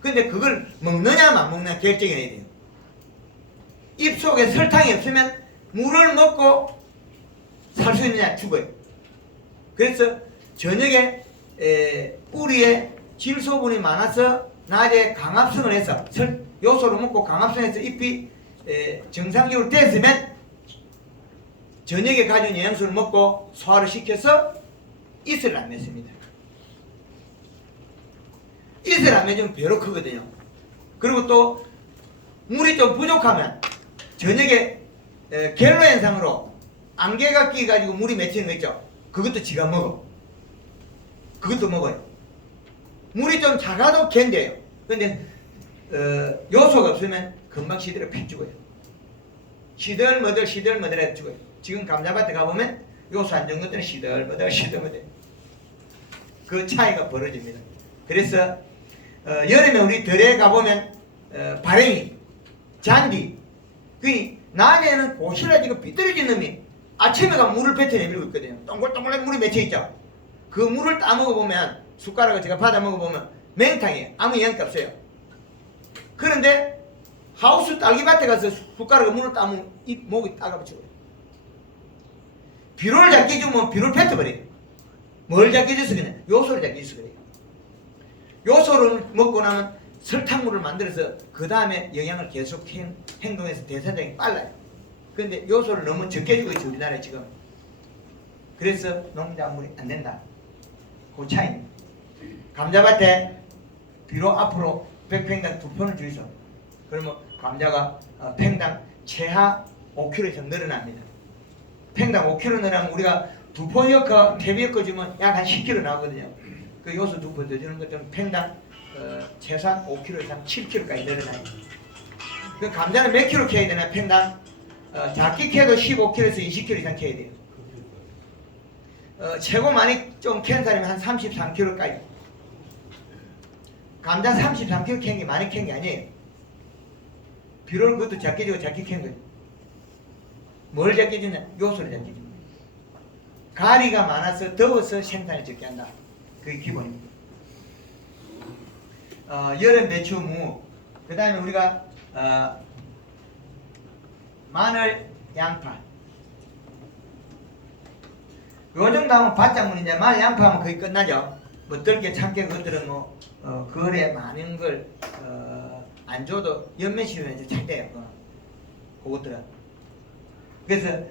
근데 그걸 먹느냐 안 먹느냐 결정해야 돼요. 입속에 설탕이 없으면 물을 먹고 살 수 있느냐 죽어요. 그래서 저녁에 뿌리에 질소분이 많아서 낮에 강합성을 해서 요소를 먹고 강합성해서 잎이 정상적으로 됐으면 저녁에 가져온 영양소를 먹고 소화를 시켜서 잇을 안 맺습니다. 잇을 안 맺으면 배로 크거든요. 그리고 또 물이 좀 부족하면 저녁에 겔로 현상으로 안개가 끼가지고 물이 맺히는 거 있죠. 그것도 지가 먹어. 그것도 먹어요. 물이 좀 작아도 견뎌요. 근데 요소가 없으면 금방 시들어 펴 죽어요. 시들머들 시들머들해 죽어요. 지금 감자밭에 가보면 요소 안 좋은 것들은 시들머들 그 차이가 벌어집니다. 그래서 여름에 우리 들에 가보면 발행이 잔디 그 낮에는 고시라지고 비뚤어진 놈이 아침에 가면 물을 뱉어내밀고 있거든요. 동글동글하게 물이 맺혀있죠. 그 물을 따먹어보면 숟가락을 제가 받아 먹어보면 맹탕이에요. 아무 영양가 없어요. 그런데 하우스 딸기밭에 가서 숟가락에 물을 따면 이 목이 따가붙어요. 비료를 작게 주면 비료를 뱉어버려요. 뭘 작게 줘서 그냥 요소를 작게 줘서 그래요. 요소를 먹고 나면 설탕물을 만들어서 그 다음에 영양을 계속 행동해서 대사량이 빨라요. 근데 요소를 너무 적게 주고 있죠 우리나라에 지금. 그래서 농작물이 안 된다. 그 차이입니다. 감자밭에 비료 앞으로 100평당 2폰을 주이소. 그러면 감자가 평당 최하 5kg 좀 늘어납니다. 평당 5kg 늘어나면 우리가 2폰 엮어 퇴비 엮어 주면 약 한 10kg 나오거든요. 그 요소 2폰 더 주는 것들은 평당 최소한 5kg 이상 7kg까지 늘어나요. 그 감자는 몇 킬로 캐야 되나? 평당 작게 캐도 15kg에서 20kg 이상 캐야 돼요. 최고 많이 좀 캐는 사람이 한 33kg까지. 감자 33kg 캔 게 많이 캔 게 아니에요. 비료를 그것도 작게 주고 작게 캔 거예요. 뭘 작게 주냐? 요소를 작게 줍니다. 가리가 많아서 더워서 생산을 적게 한다. 그게 기본입니다. 여름 배추, 무, 그 다음에 우리가 마늘, 양파. 요 정도 하면 밭작물인데 마늘, 양파 하면 거의 끝나죠. 뭐 들깨, 참깨 그것들은 뭐 거래 많은 걸 안 줘도 연면시면 이제 잘 돼요. 그것들은. 그래서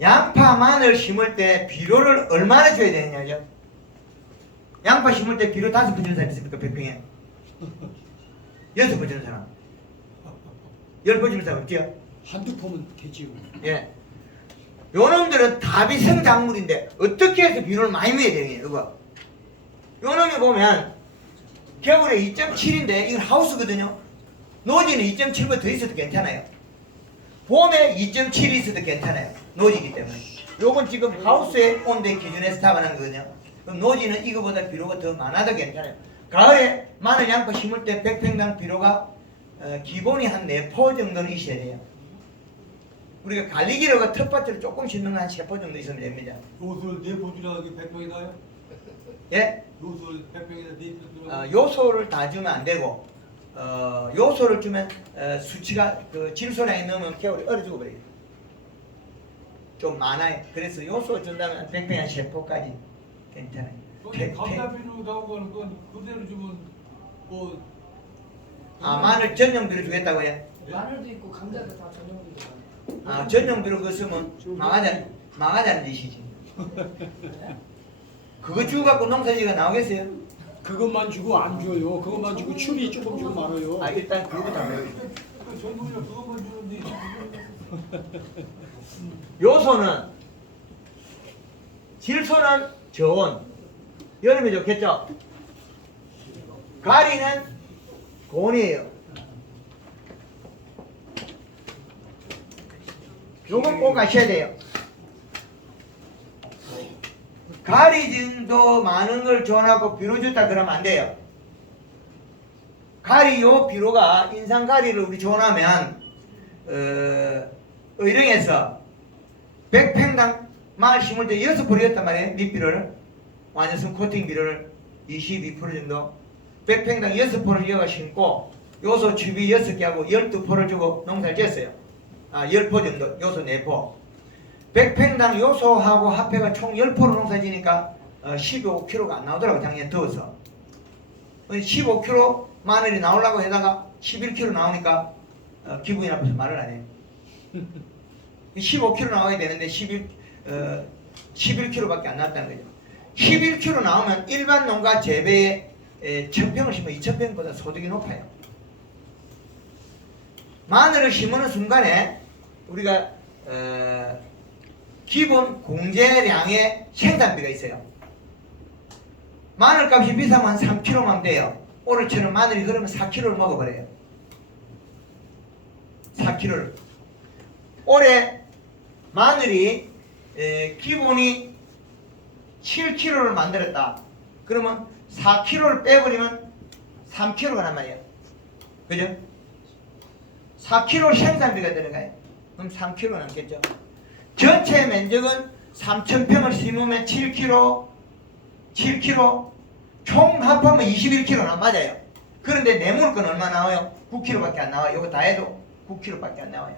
양파, 마늘 심을 때 비료를 얼마나 줘야 되느냐죠. 양파 심을 때 비료 5번 주는 사람 있습니까? 100평에 6번 주는 사람, 10번 주는 사람 없지요? 한두 폼은 되지요. 예. 요놈들은 다비성 작물인데 어떻게 해서 비료를 많이 넣어야 되느냐 이거. 요놈이 보면 겨울에 2.7인데 이건 하우스거든요. 노지는 2.7보다 더 있어도 괜찮아요. 봄에 2.7이 있어도 괜찮아요. 노지이기 때문에. 요건 지금 하우스의 온도 기준에서 잡아낸 거거든요. 그럼 노지는 이거보다 비료가 더 많아도 괜찮아요. 가을에 마늘, 양파 심을 때 100평당 비료가 기본이 한 4포 정도는 있어야 돼요. 우리가 갈리기로가 텃밭을 조금 심는 한 3포 정도 있으면 됩니다. 요소를 4포 주라고 100평이 나요? 예? 요소를 100평에다 4포 주라고? 요소를 다 주면 안 되고 요소를 주면 수치가 그 질소량이 넘으면 겨울에 얼어 죽어버려요. 좀 많아요. 그래서 요소 준다면 100평에 한 3포까지 괜찮아요. 감자비료 나온 거는 그건 그대로 주면 뭐 마늘 전용비료 주겠다고요? 마늘도 있고 감자도 다 전용비로. 전용비료 그거 쓰면 망하자는 짓이지. 그거 주고 갖고 농사지가 나오겠어요? 그것만 주고 안 줘요. 그것만 주고 추비 조금 주고 말아요. 일단 그거 다 배워요. 전부로 그것만 주는데 요소는 질소는 저온 여름에 좋겠죠? 가리는 고온이에요. 요건 꼭 아셔야 돼요. 가리 정도 많은 걸 조합하고 비료 줬다 그러면 안 돼요. 가리 요 비료가 인상 가리를 우리 조합하면 의령에서 100평당 마을 심을 때 6포였단 말이에요. 밑비료를 완전성 코팅 비료를 22% 정도 100평당 6포를 이어가 심고 요소 추비 6개 하고 12포를 주고 농사를 지었어요. 10포 정도 요소 4포 100평당 요소하고 합해가 총 10포로 농사 지니까 15kg가 안 나오더라고. 작년에 더워서 15kg 마늘이 나오려고 해다가 11kg 나오니까 기분이 나빠서 말을 안 해요. 15kg 나와야 되는데 11kg밖에 안 나왔다는 거죠. 11kg 나오면 일반 농가 재배에 1000평을 심으면 2000평보다 소득이 높아요. 마늘을 심는 순간에 우리가 기본 공제량의 생산비가 있어요. 마늘값이 비싸면 한 3kg만 돼요. 올해처럼 마늘이 그러면 4kg를 먹어버려요. 4kg를. 올해 마늘이 기본이 7kg를 만들었다. 그러면 4kg를 빼버리면 3kg가 난 말이에요. 그죠? 4kg 생산비가 들어가요. 그럼 3kg 남겠죠. 전체 면적은 3,000평을 심으면 7kg, 총 합하면 21kg나 맞아요. 그런데 내물 건 얼마 나와요? 9kg밖에 안 나와요. 이거 다 해도 9kg밖에 안 나와요.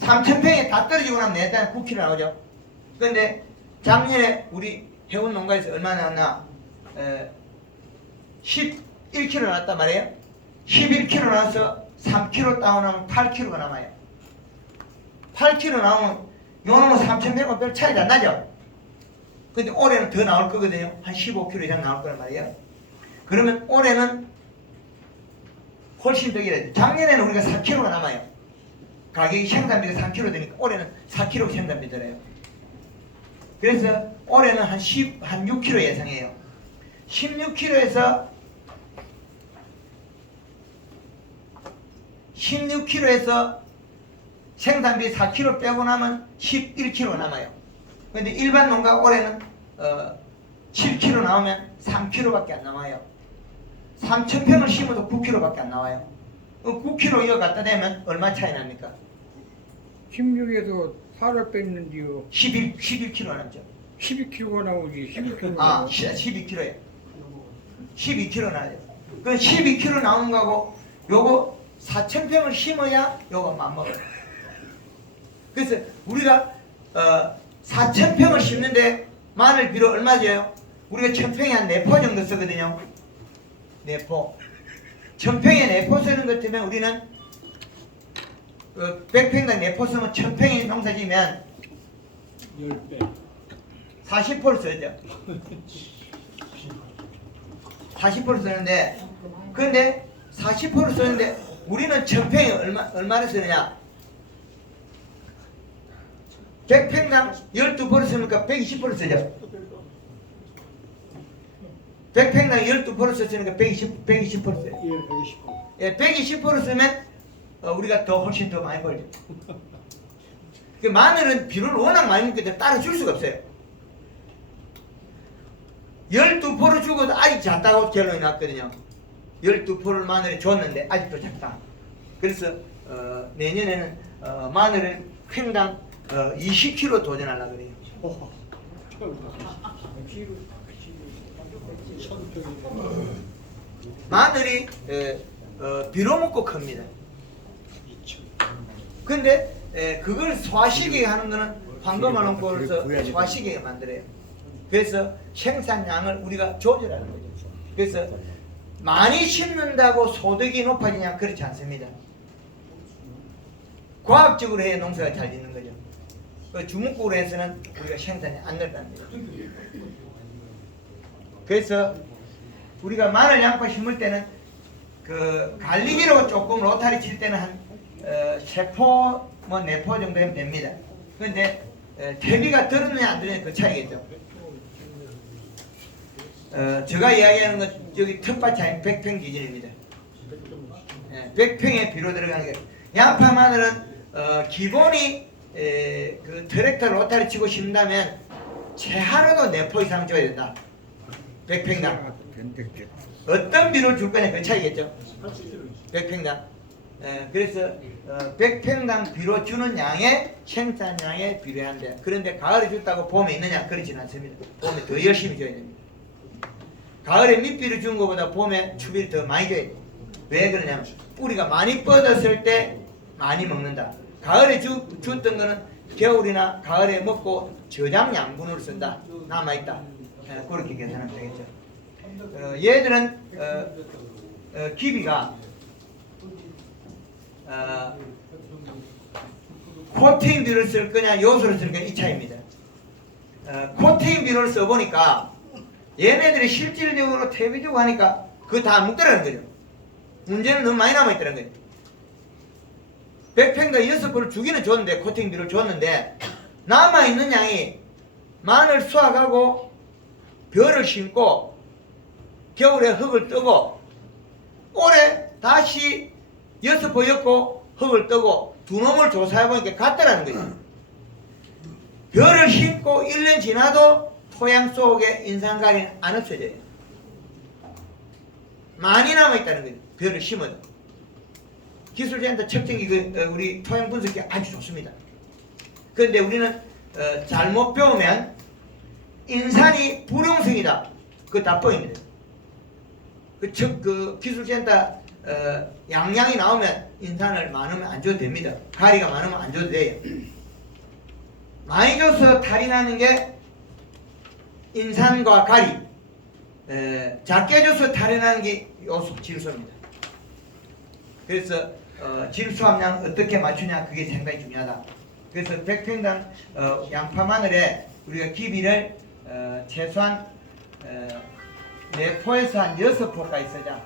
3,000평에 다 떨어지고 나면 일단 9kg 나오죠. 그런데 작년에 우리 해운 농가에서 얼마 나왔나? 11kg 나왔단 말이에요. 11kg 나와서 3kg 다운하면 8kg가 남아요. 8kg 나오면 요놈은 3,000평은 별 차이가 안 나죠. 근데 올해는 더 나올 거거든요. 한 15kg 이상 나올 거란 말이에요. 그러면 올해는 훨씬 더 길어요. 작년에는 우리가 4kg가 남아요. 가격이 생산비가 3kg 되니까 올해는 4kg 생산비 들어요. 그래서 올해는 한 6kg 예상해요. 16kg에서 생산비 4kg 빼고 나면 11kg 남아요. 근데 일반 농가 올해는 7kg 나오면 3kg밖에 안 남아요. 3,000평을 심어도 9kg밖에 안 나와요. 9kg 이거 갖다 대면 얼마 차이 납니까? 16에서 살을 뺐는데요. 11kg 남죠. 12kg가 나오지. 12kg. 아, 12kg에 12kg 나와요. 그 12kg 나온 거하고 요거 4,000평을 심어야 요거 맞먹어요. 그래서 우리가 4,000평을 심는데 마늘 비료 얼마 줘요? 우리가 1,000평에 한 4포 정도 쓰거든요. 4포. 1,000평에 4포 쓰는 것 같으면 우리는 100평당 4포 쓰면 1,000평에 농사 지면 10배. 40포를 써야죠. 40포를 쓰는데, 근데 40포를 쓰는데 우리는 1,000평에 얼마를 쓰느냐? 100평당 12포를 쓰니까 120포를 쓰죠. 100평당 12포를 썼으니까 120포를 써요. 예, 120%. 예, 120포를 쓰면 우리가 훨씬 더 많이 벌죠. 그 마늘은 비료를 워낙 많이 먹기 때문에 따로 줄 수가 없어요. 12포를 주고도 아직 작다고 결론이 났거든요. 12포를 마늘에 줬는데 아직도 작다. 그래서 내년에는 마늘을 횡당 20kg 도전하려고 그래요. 마늘이 비료 먹고 큽니다. 근데 그걸 소화시키게 하는 거는 황금만 원골에서 소화시키게 만들어요. 그래서 생산량을 우리가 조절하는 거죠. 그래서 많이 심는다고 소득이 높아지냐? 그렇지 않습니다. 과학적으로 해야 농사가 잘 짓는 거죠. 주먹구로 해서는 우리가 생산이 안 늘다는 거죠. 그래서 우리가 마늘 양파 심을 때는 그 갈리기로 조금 로타리 칠 때는 한 3포, 뭐 4포 정도 하면 됩니다. 그런데 퇴비가 들었느냐 안 들었느냐 그 차이겠죠. 제가 이야기하는 건 여기 텃밭이 아닌 100평 기준입니다. 100평에 비료 들어가는 게 양파 마늘은 기본이 그 트랙터 로타리 치고 심다면 최하로도 4포 이상 줘야 된다. 100평당. 어떤 비료를 줄 거냐 그 차이겠죠. 100평당. 그래서 100평당 비료 주는 양의 생산량에 비례한데, 그런데 가을에 줬다고 봄에 있느냐? 그렇지는 않습니다. 봄에 더 열심히 줘야 됩니다. 가을에 밑비를 준 것보다 봄에 추비를 더 많이 줘야 돼요. 왜 그러냐면 뿌리가 많이 뻗었을 때 많이 먹는다. 가을에 줬던 거는 겨울이나 가을에 먹고 저장 양분으로 쓴다. 남아있다. 그렇게 계산하면 되겠죠. 얘들은 기비가 코팅 비료를 쓸 거냐 요소를 쓸 거냐 이 차이입니다. 코팅 비료를 써보니까 얘네들이 실질적으로 퇴비 주고 하니까 그거 다 묵더라는 거죠. 문제는 너무 많이 남아있더라는 거죠. 100평당 6포를 주기는 줬는데, 코팅 비료를 줬는데 남아있는 양이 마늘 수확하고 벼를 심고 겨울에 흙을 뜨고 올해 다시 6포 엮고 흙을 뜨고 두 놈을 조사해보니까 같더라는 거죠. 벼를 심고 1년 지나도 토양 속에 인산가리는 안 없어져요. 많이 남아있다는 거죠. 벼를 심어도. 기술센터 측정기 우리 토양 분석이 아주 좋습니다. 그런데 우리는 잘못 배우면 인산이 불용성이다. 그거 다 보입니다. 그 기술센터 양양이 나오면 인산을 많으면 안 줘도 됩니다. 가리가 많으면 안 줘도 돼요. 많이 줘서 탈이 나는 게 인산과 가리. 작게 줘서 탈이 나는 게 요소, 질소입니다. 그래서 질소 함량 어떻게 맞추냐 그게 상당히 중요하다. 그래서 100평당 양파 마늘에 우리가 기비를 최소한 4포에서 한 6포까지 쓰자.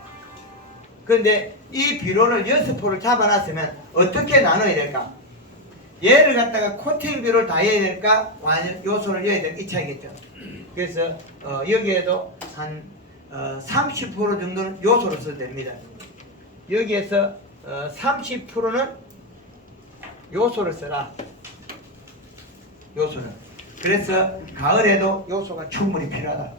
그런데 이 비료를 6포를 잡아놨으면 어떻게 나눠야 될까? 얘를 갖다가 코팅 비료를 다 해야 될까? 완전 요소를 넣어야 될까? 이 차이겠죠. 그래서 여기에도 한 30% 정도는 요소를 써도 됩니다. 여기에서 30%는 요소를 써라. 요소는. 그래서 가을에도 요소가 충분히 필요하다.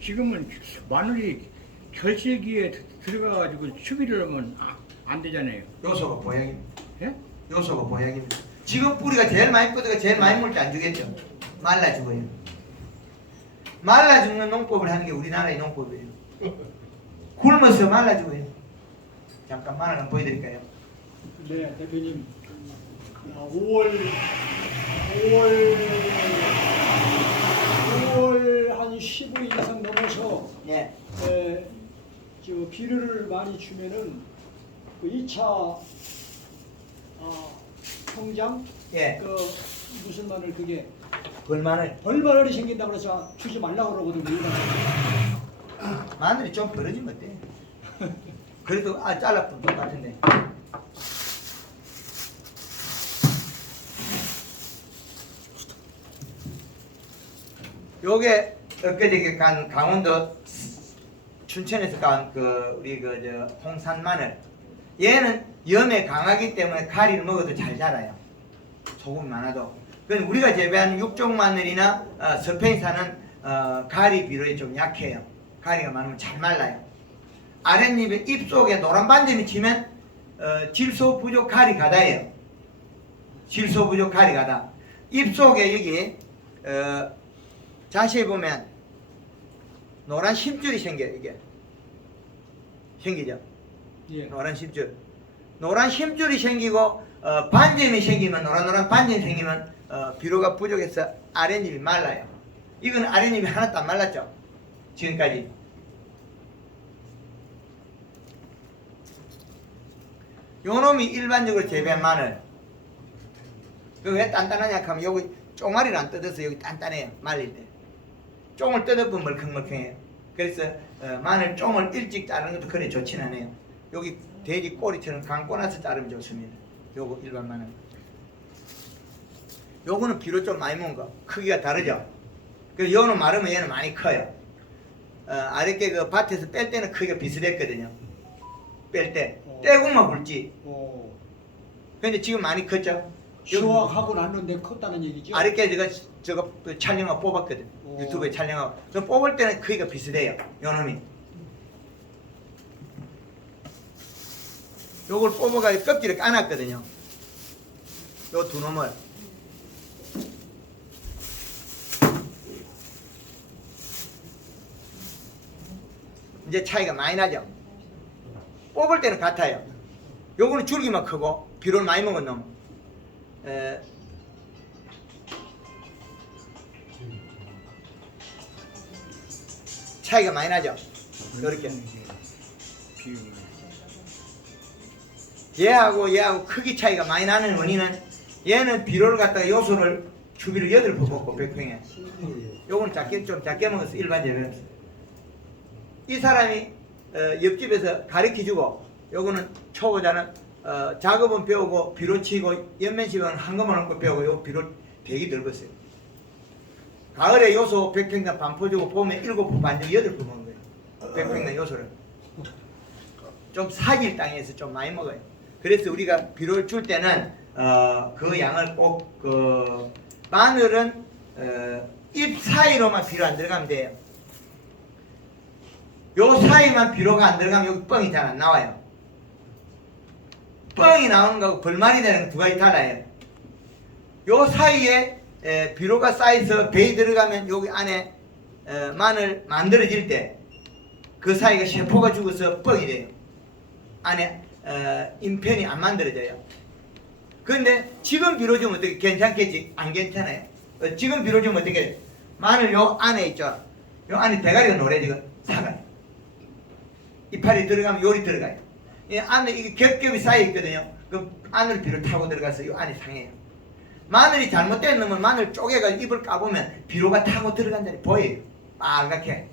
지금은 마늘이 결실기에 들어가가지고 추비를 하면 안 되잖아요. 요소가 보약입니다. 예? 요소가 보약입니다. 지금 뿌리가 제일 많이 뻗어가 제일 많이 물 때 안 주겠죠. 말라 죽어요. 말라 죽는 농법을 하는 게 우리나라의 농법이에요. 굶어서 말라 죽어요. 잠깐 마늘 한번 보여드릴까요? 네, 대표님. 5월 한 15일 이상 넘어서 예. 저 비료를 많이 주면은 그 2차 성장 예. 그 무슨 마늘 그게 벌마늘. 벌마늘이 생긴다고 그래서 주지 말라고 그러거든요. 마늘이 좀 벌어지면 어때? 그래도 잘라도 똑같은데. 요게 엊그저께 간 강원도 춘천에서 간 그 우리 그 홍산 마늘. 얘는 염에 강하기 때문에 가리를 먹어도 잘 자라요. 소금이 많아도. 그건 우리가 재배하는 육종 마늘이나 스페인산은 가리 비료에 좀 약해요. 가리가 많으면 잘 말라요. 아랫잎에 잎 속에 노란 반점이 치면 질소 부족 가리 가다예요. 질소 부족 가리 가다. 잎 속에 여기 자세히 보면 노란 심줄이 생겨요. 이게 생기죠. 예. 노란 심줄. 노란 심줄이 생기고 반점이 생기면 노란 반점이 생기면 비료가 부족해서 아랫잎이 말라요. 이건 아랫잎이 하나도 안 말랐죠. 지금까지. 요놈이 일반적으로 재배한 마늘. 왜 단단하냐 하면 여기 쫑알이를 안 뜯어서 여기 단단해요. 말릴 때. 쫑을 뜯어보면 멀컹멀컹해요. 그래서 마늘 쫑을 일찍 자르는 것도 그리 좋진 않아요. 여기 돼지 꼬리처럼 감고 나서 자르면 좋습니다. 요거 일반 마늘. 요거는 비료 좀 많이 먹은 거. 크기가 다르죠. 그래서 요는 마르면 얘는 많이 커요. 아랫게 그 밭에서 뺄 때는 크기가 비슷했거든요. 뺄 때. 떼고만 굵지. 근데 지금 많이 컸죠. 수확하고 났는데 컸다는 얘기죠. 아랫게 제가 저거 촬영하고 뽑았거든. 유튜브에 촬영하고. 그 뽑을 때는 크기가 비슷해요. 요놈이. 요걸 뽑아가지고 껍질을 까놨거든요. 요 두 놈을. 이제 차이가 많이 나죠. 뽑을 때는 같아요. 요거는 줄기만 크고 비료를 많이 먹은 놈. 차이가 많이 나죠. 이렇게. 얘하고 크기 차이가 많이 나는 원인은 얘는 비료를 갖다가 요소를 주비를 8포 먹고 100평에. 요거는 좀 작게 먹어서 일반적으로. 이 사람이 옆집에서 가르쳐주고 요거는 초보자는 작업은 배우고 비료 치고 연면식은 한꺼번에 넣고 배우고 요 비료 되게 넓었어요. 가을에 요소 100평당 반포 주고 봄에 7포 반정 8포 먹는 거예요. 100평당 요소를. 좀 사길 땅에서 좀 많이 먹어요. 그래서 우리가 비료를 줄 때는 그 양을 꼭 마늘은 잎 사이로만 비료 안 들어가면 돼요. 요 사이만 비료가 안 들어가면 여기 뻥이 잘 안 나와요. 뻥이 나오는 거하고 벌말이 되는 두 가지 달라요. 요 사이에 비료가 쌓여서 배이 들어가면 여기 안에 마늘 만들어질 때 그 사이가 세포가 죽어서 뻥이 돼요. 안에 인편이 안 만들어져요. 그런데 지금 비료 주면 어떻게 괜찮겠지? 안 괜찮아요. 지금 비료 주면 어떻게 마늘 요 안에 있죠. 요 안에 대가리가 노래지고 사가요. 이파리 들어가면 요리 들어가요. 이 안에 이게 겹겹이 쌓여 있거든요. 그럼 안으로 비료 타고 들어가서 이 안이 상해요. 마늘이 잘못된 놈은 마늘 쪼개가 잎을 까보면 비료가 타고 들어간다니 보여요. 빨갛게.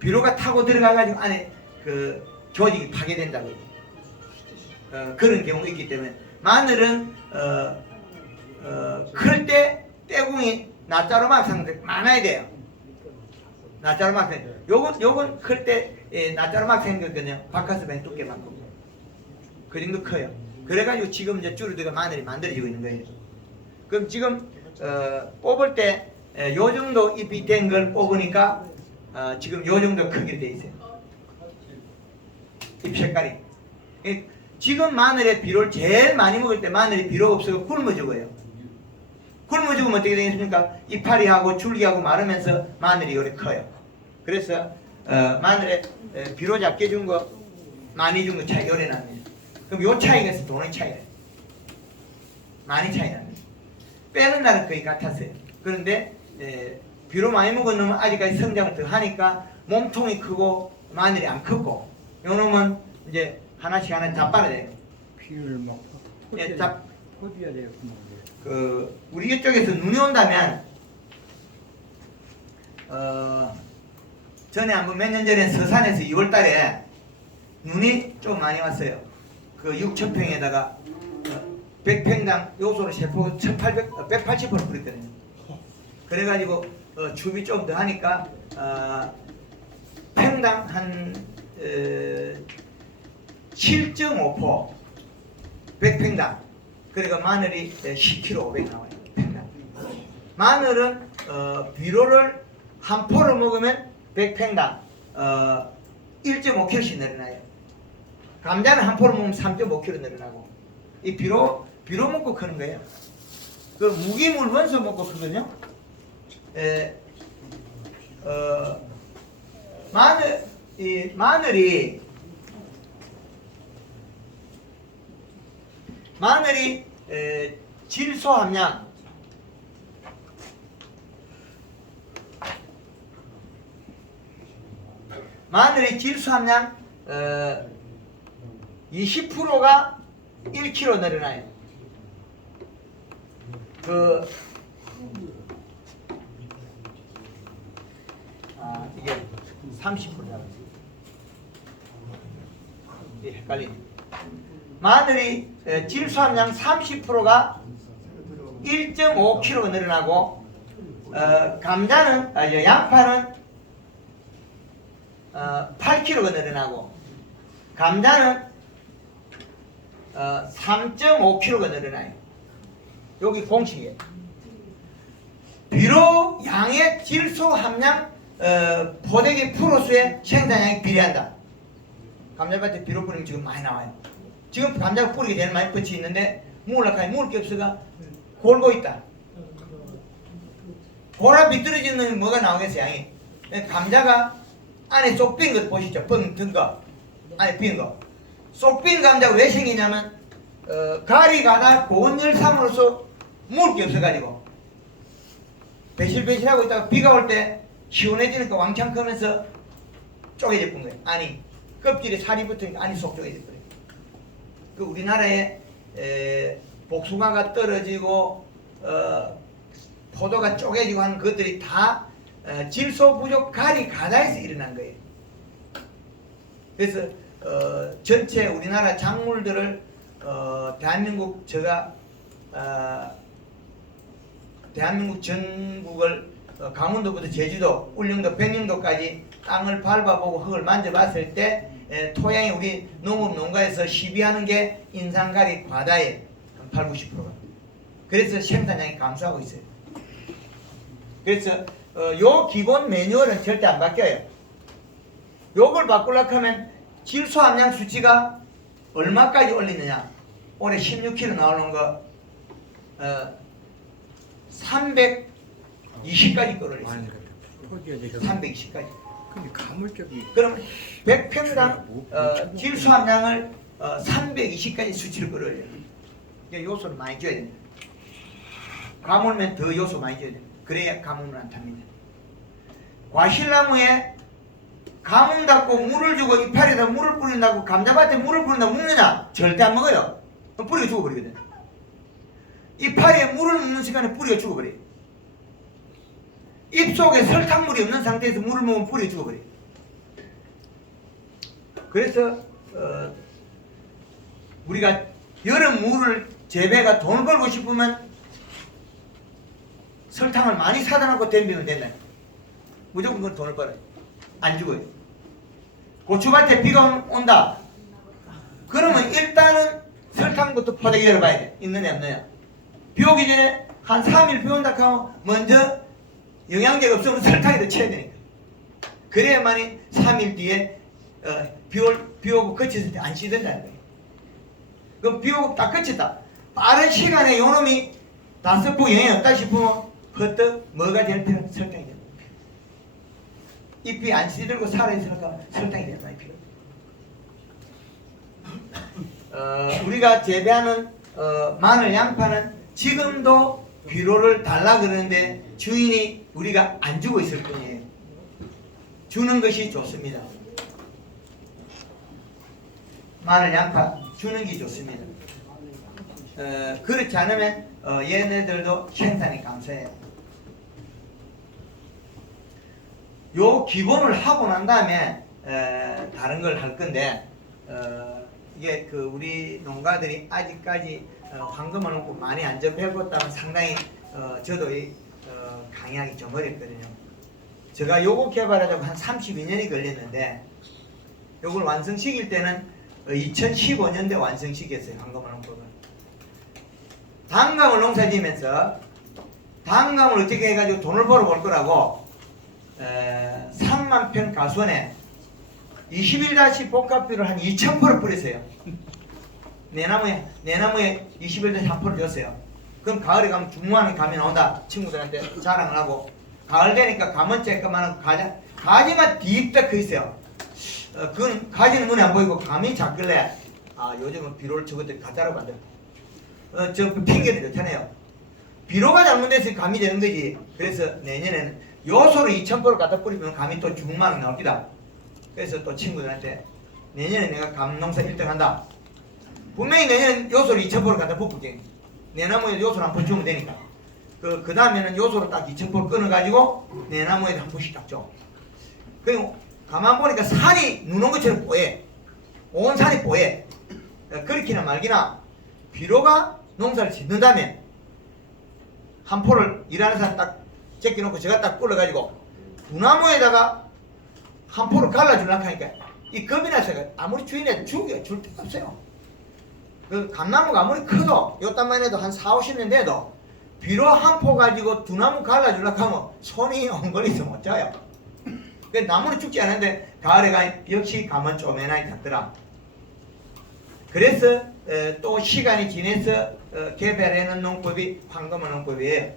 비료가 타고 들어가가지고 안에 그 조직이 파괴된다고. 그런 경우가 있기 때문에 마늘은 클 때 떼궁이 낫자로막 상태 많아야 돼요. 낫자로막 생. 요건 클 때 낫자로막 생겼거든요. 바카스벤 두께만큼. 그 정도 커요. 그래가지고 지금 이제 줄어들가 마늘이 만들어지고 있는 거예요. 그럼 지금 뽑을 때 요 정도 잎이 된 걸 뽑으니까 지금 요 정도 크기로 돼 있어요. 잎 색깔이. 지금 마늘의 비료를 제일 많이 먹을 때 마늘이 비료가 없어서 굶어 죽어요. 굶어 죽으면 어떻게 되겠습니까? 이파리하고 줄기하고 마르면서 마늘이 요래 커요. 그래서 마늘에 비료 작게 준 거 많이 준 거 차이 요래 납니다. 그럼 요 차이가 있어 돈의 차이예요. 많이 차이 납니다. 빼는 날은 거의 같았어요. 그런데 비료 많이 먹은 놈은 아직까지 성장을 더 하니까 몸통이 크고 마늘이 안 컸고 요 놈은 이제 하나씩 다 빨아야 비를 막 예, 퍼줘야 돼요. 우리 이쪽에서 눈이 온다면 전에 한번 몇 년 전에 서산에서 2월달에 눈이 좀 많이 왔어요. 그 6,000평에다가 100평당 요소로 세포 180% 뿌렸거든요. 그래가지고 줍이 좀 더 하니까 평당 한 7.5포 100평당. 그러니까 마늘이 10kg 500 나와요. 평당. 마늘은 비료를 한 포를 먹으면 100평당 1.5kg씩 늘어나요. 감자는 한 포를 먹으면 3.5kg 늘어나고 이 비료 먹고 크는 거예요. 그 무기물 원소 먹고 크거든요. 마늘이 질소 함량 마늘의 질소 함량 20%가 1kg 늘어나요. 이게 30%라고 헷갈리네. 마늘이 질소 함량 30%가 1.5kg 늘어나고 감자는 양파는 8kg가 늘어나고 감자는 3.5kg가 늘어나요. 여기 공식이에요. 비료 양의 질소 함량 포대기 프로수의 생산량이 비례한다. 감자밭에 비료 뿌리면 지금 많이 나와요. 지금 감자가 뿌리게 제일 많이 뻗치 있는데 먹으려고 먹을 게 없어가 골고 있다. 보라 비뚤어지는 뭐가 나오겠어요, 양이. 감자가 안에 쏙 빈 것 보시죠. 든 거. 안에 빈 거. 쏙 빈 감자가 왜 생기냐면 가리 가다 고온열삼으로서 먹을 게 없어가지고 배실배실하고 있다가 비가 올 때 시원해지니까 왕창 크면서 쪼개져 본 거예요. 아니 껍질에 살이 붙으니까 안이 쏙 쪼개져 버려요. 그 우리나라에 복숭아가 떨어지고 포도가 쪼개지고 하는 것들이 다 질소 부족 가리 가다에서 일어난 거예요. 그래서 전체 우리나라 작물들을 대한민국 대한민국 전국을 강원도부터 제주도, 울릉도, 백령도까지 땅을 밟아보고 흙을 만져봤을 때 토양이 우리 농업농가에서 시비하는 게 인삼가리 과다의 8, 90%가. 그래서 생산량이 감소하고 있어요. 그래서 요 기본 매뉴얼은 절대 안 바뀌어요. 요걸 바꾸려고 하면 질소 함량 수치가 얼마까지 올리느냐. 올해 16kg 나오는 거 320까지 끌어올렸어요. 320까지. 근데 가물적이. 그럼 100평당 질소 함량을 320까지 수치를 끌어올려요. 요소를 많이 줘야 됩니다. 가물면 더 요소 많이 줘야 됩니다. 그래야 가뭄을 안 탑니다. 과실나무에 가뭄 닫고 물을 주고 이파리에다 물을 뿌린다고 감자밭에 물을 뿌린다고 먹느냐? 절대 안 먹어요. 뿌리고 죽어버리거든. 이파리에 물을 먹는 시간에 뿌리가 죽어버려요. 입속에 설탕물이 없는 상태에서 물을 먹으면 뿌리가 죽어버려요. 그래서 우리가 여름 물을 재배가 돈을 벌고 싶으면 설탕을 많이 사다 놓고 댐비면 된다. 무조건 그건 돈을 벌어요. 안 죽어요. 고추밭에 비가 온다. 그러면 일단은 설탕부터 포대기 열어봐야 돼. 있느냐 없느냐. 비 오기 전에 한 3일 비 온다 하면 먼저 영양제가 없으면 설탕이라도 쳐야 되니까. 그래야만이 3일 뒤에 비 오고 그쳤을 때 안 씻는다는 거예요. 그럼 비 오고 딱 그쳤다. 빠른 시간에 요놈이 다 썩고 영양이 없다 싶으면 퍼뜩 뭐가 될 필요는 설탕이 됩니다. 잎이 안 시들고 살아있으니까 설탕이 되는 많이 필요. 우리가 재배하는 마늘, 양파는 지금도 비료를 달라 그러는데 주인이 우리가 안 주고 있을 뿐이에요. 주는 것이 좋습니다. 마늘, 양파 주는 게 좋습니다. 그렇지 않으면 얘네들도 생산이 감소해요. 요 기본을 하고 난 다음에 다른 걸 할 건데 이게 그 우리 농가들이 아직까지 황금을 넣고 많이 안 접해봤다면 상당히 저도 강의하기 좀 어렵거든요. 제가 요거 개발하자고 한 32년이 걸렸는데 요걸 완성시킬 때는 2015년도에 완성시켰어요. 황금을 넣고. 단감을 농사지면서 단감을 어떻게 해가지고 돈을 벌어볼 거라고 3만 평 가수원에 21다시 복합비를 한 2,000%를 뿌렸어요. 내 나무에 21다시 한 포를 줬어요. 그럼 가을에 가면 중무하는 감이 나온다. 친구들한테 자랑을 하고 가을 되니까 감은 쬐끄만 하고 가지만 딥다 커 있어요. 그건 가지는 눈에 안 보이고 감이 작길래 요즘은 비료를 저것들 가짜로 만들어. 저 핑계는 좋잖아요. 비료가 잘못돼서 감이 되는 거지. 그래서 내년에는 요소를 2,000%를 갖다 뿌리면 감이 또 중만원 나올 기다. 그래서 또 친구들한테 내년에 내가 감농사 1등 한다. 분명히 내년에 요소를 2,000%를 갖다 붓을게. 내 나무에 요소를 한 번 주면 되니까. 그 다음에는 요소를 딱 2,000% 끊어가지고 내 나무에 한 번씩 딱 줘. 그리고 가만 보니까 산이 눈 온 것처럼 뽀해. 온 산이 뽀해. 그렇기나 말기나 비료가 농사를 짓는다면 한 포를 일하는 사람 딱 제껴놓고 제가 딱 꿀러가지고 두나무에다가 한 포를 갈라주려고 하니까 이 겁이 나서 아무리 주인한테 줄 데가 없어요. 그 감나무가 아무리 커도 요딴만 해도 한 4, 50년 돼도 비료 한 포 가지고 두나무 갈라주려고 하면 손이 엉거리서 못 자요. 그 나무는 죽지 않은데 가을에 가 역시 감은 쪼매나게 잡더라. 그래서 또 시간이 지내서 개발해놓은 농법이 황금어 농법이에요.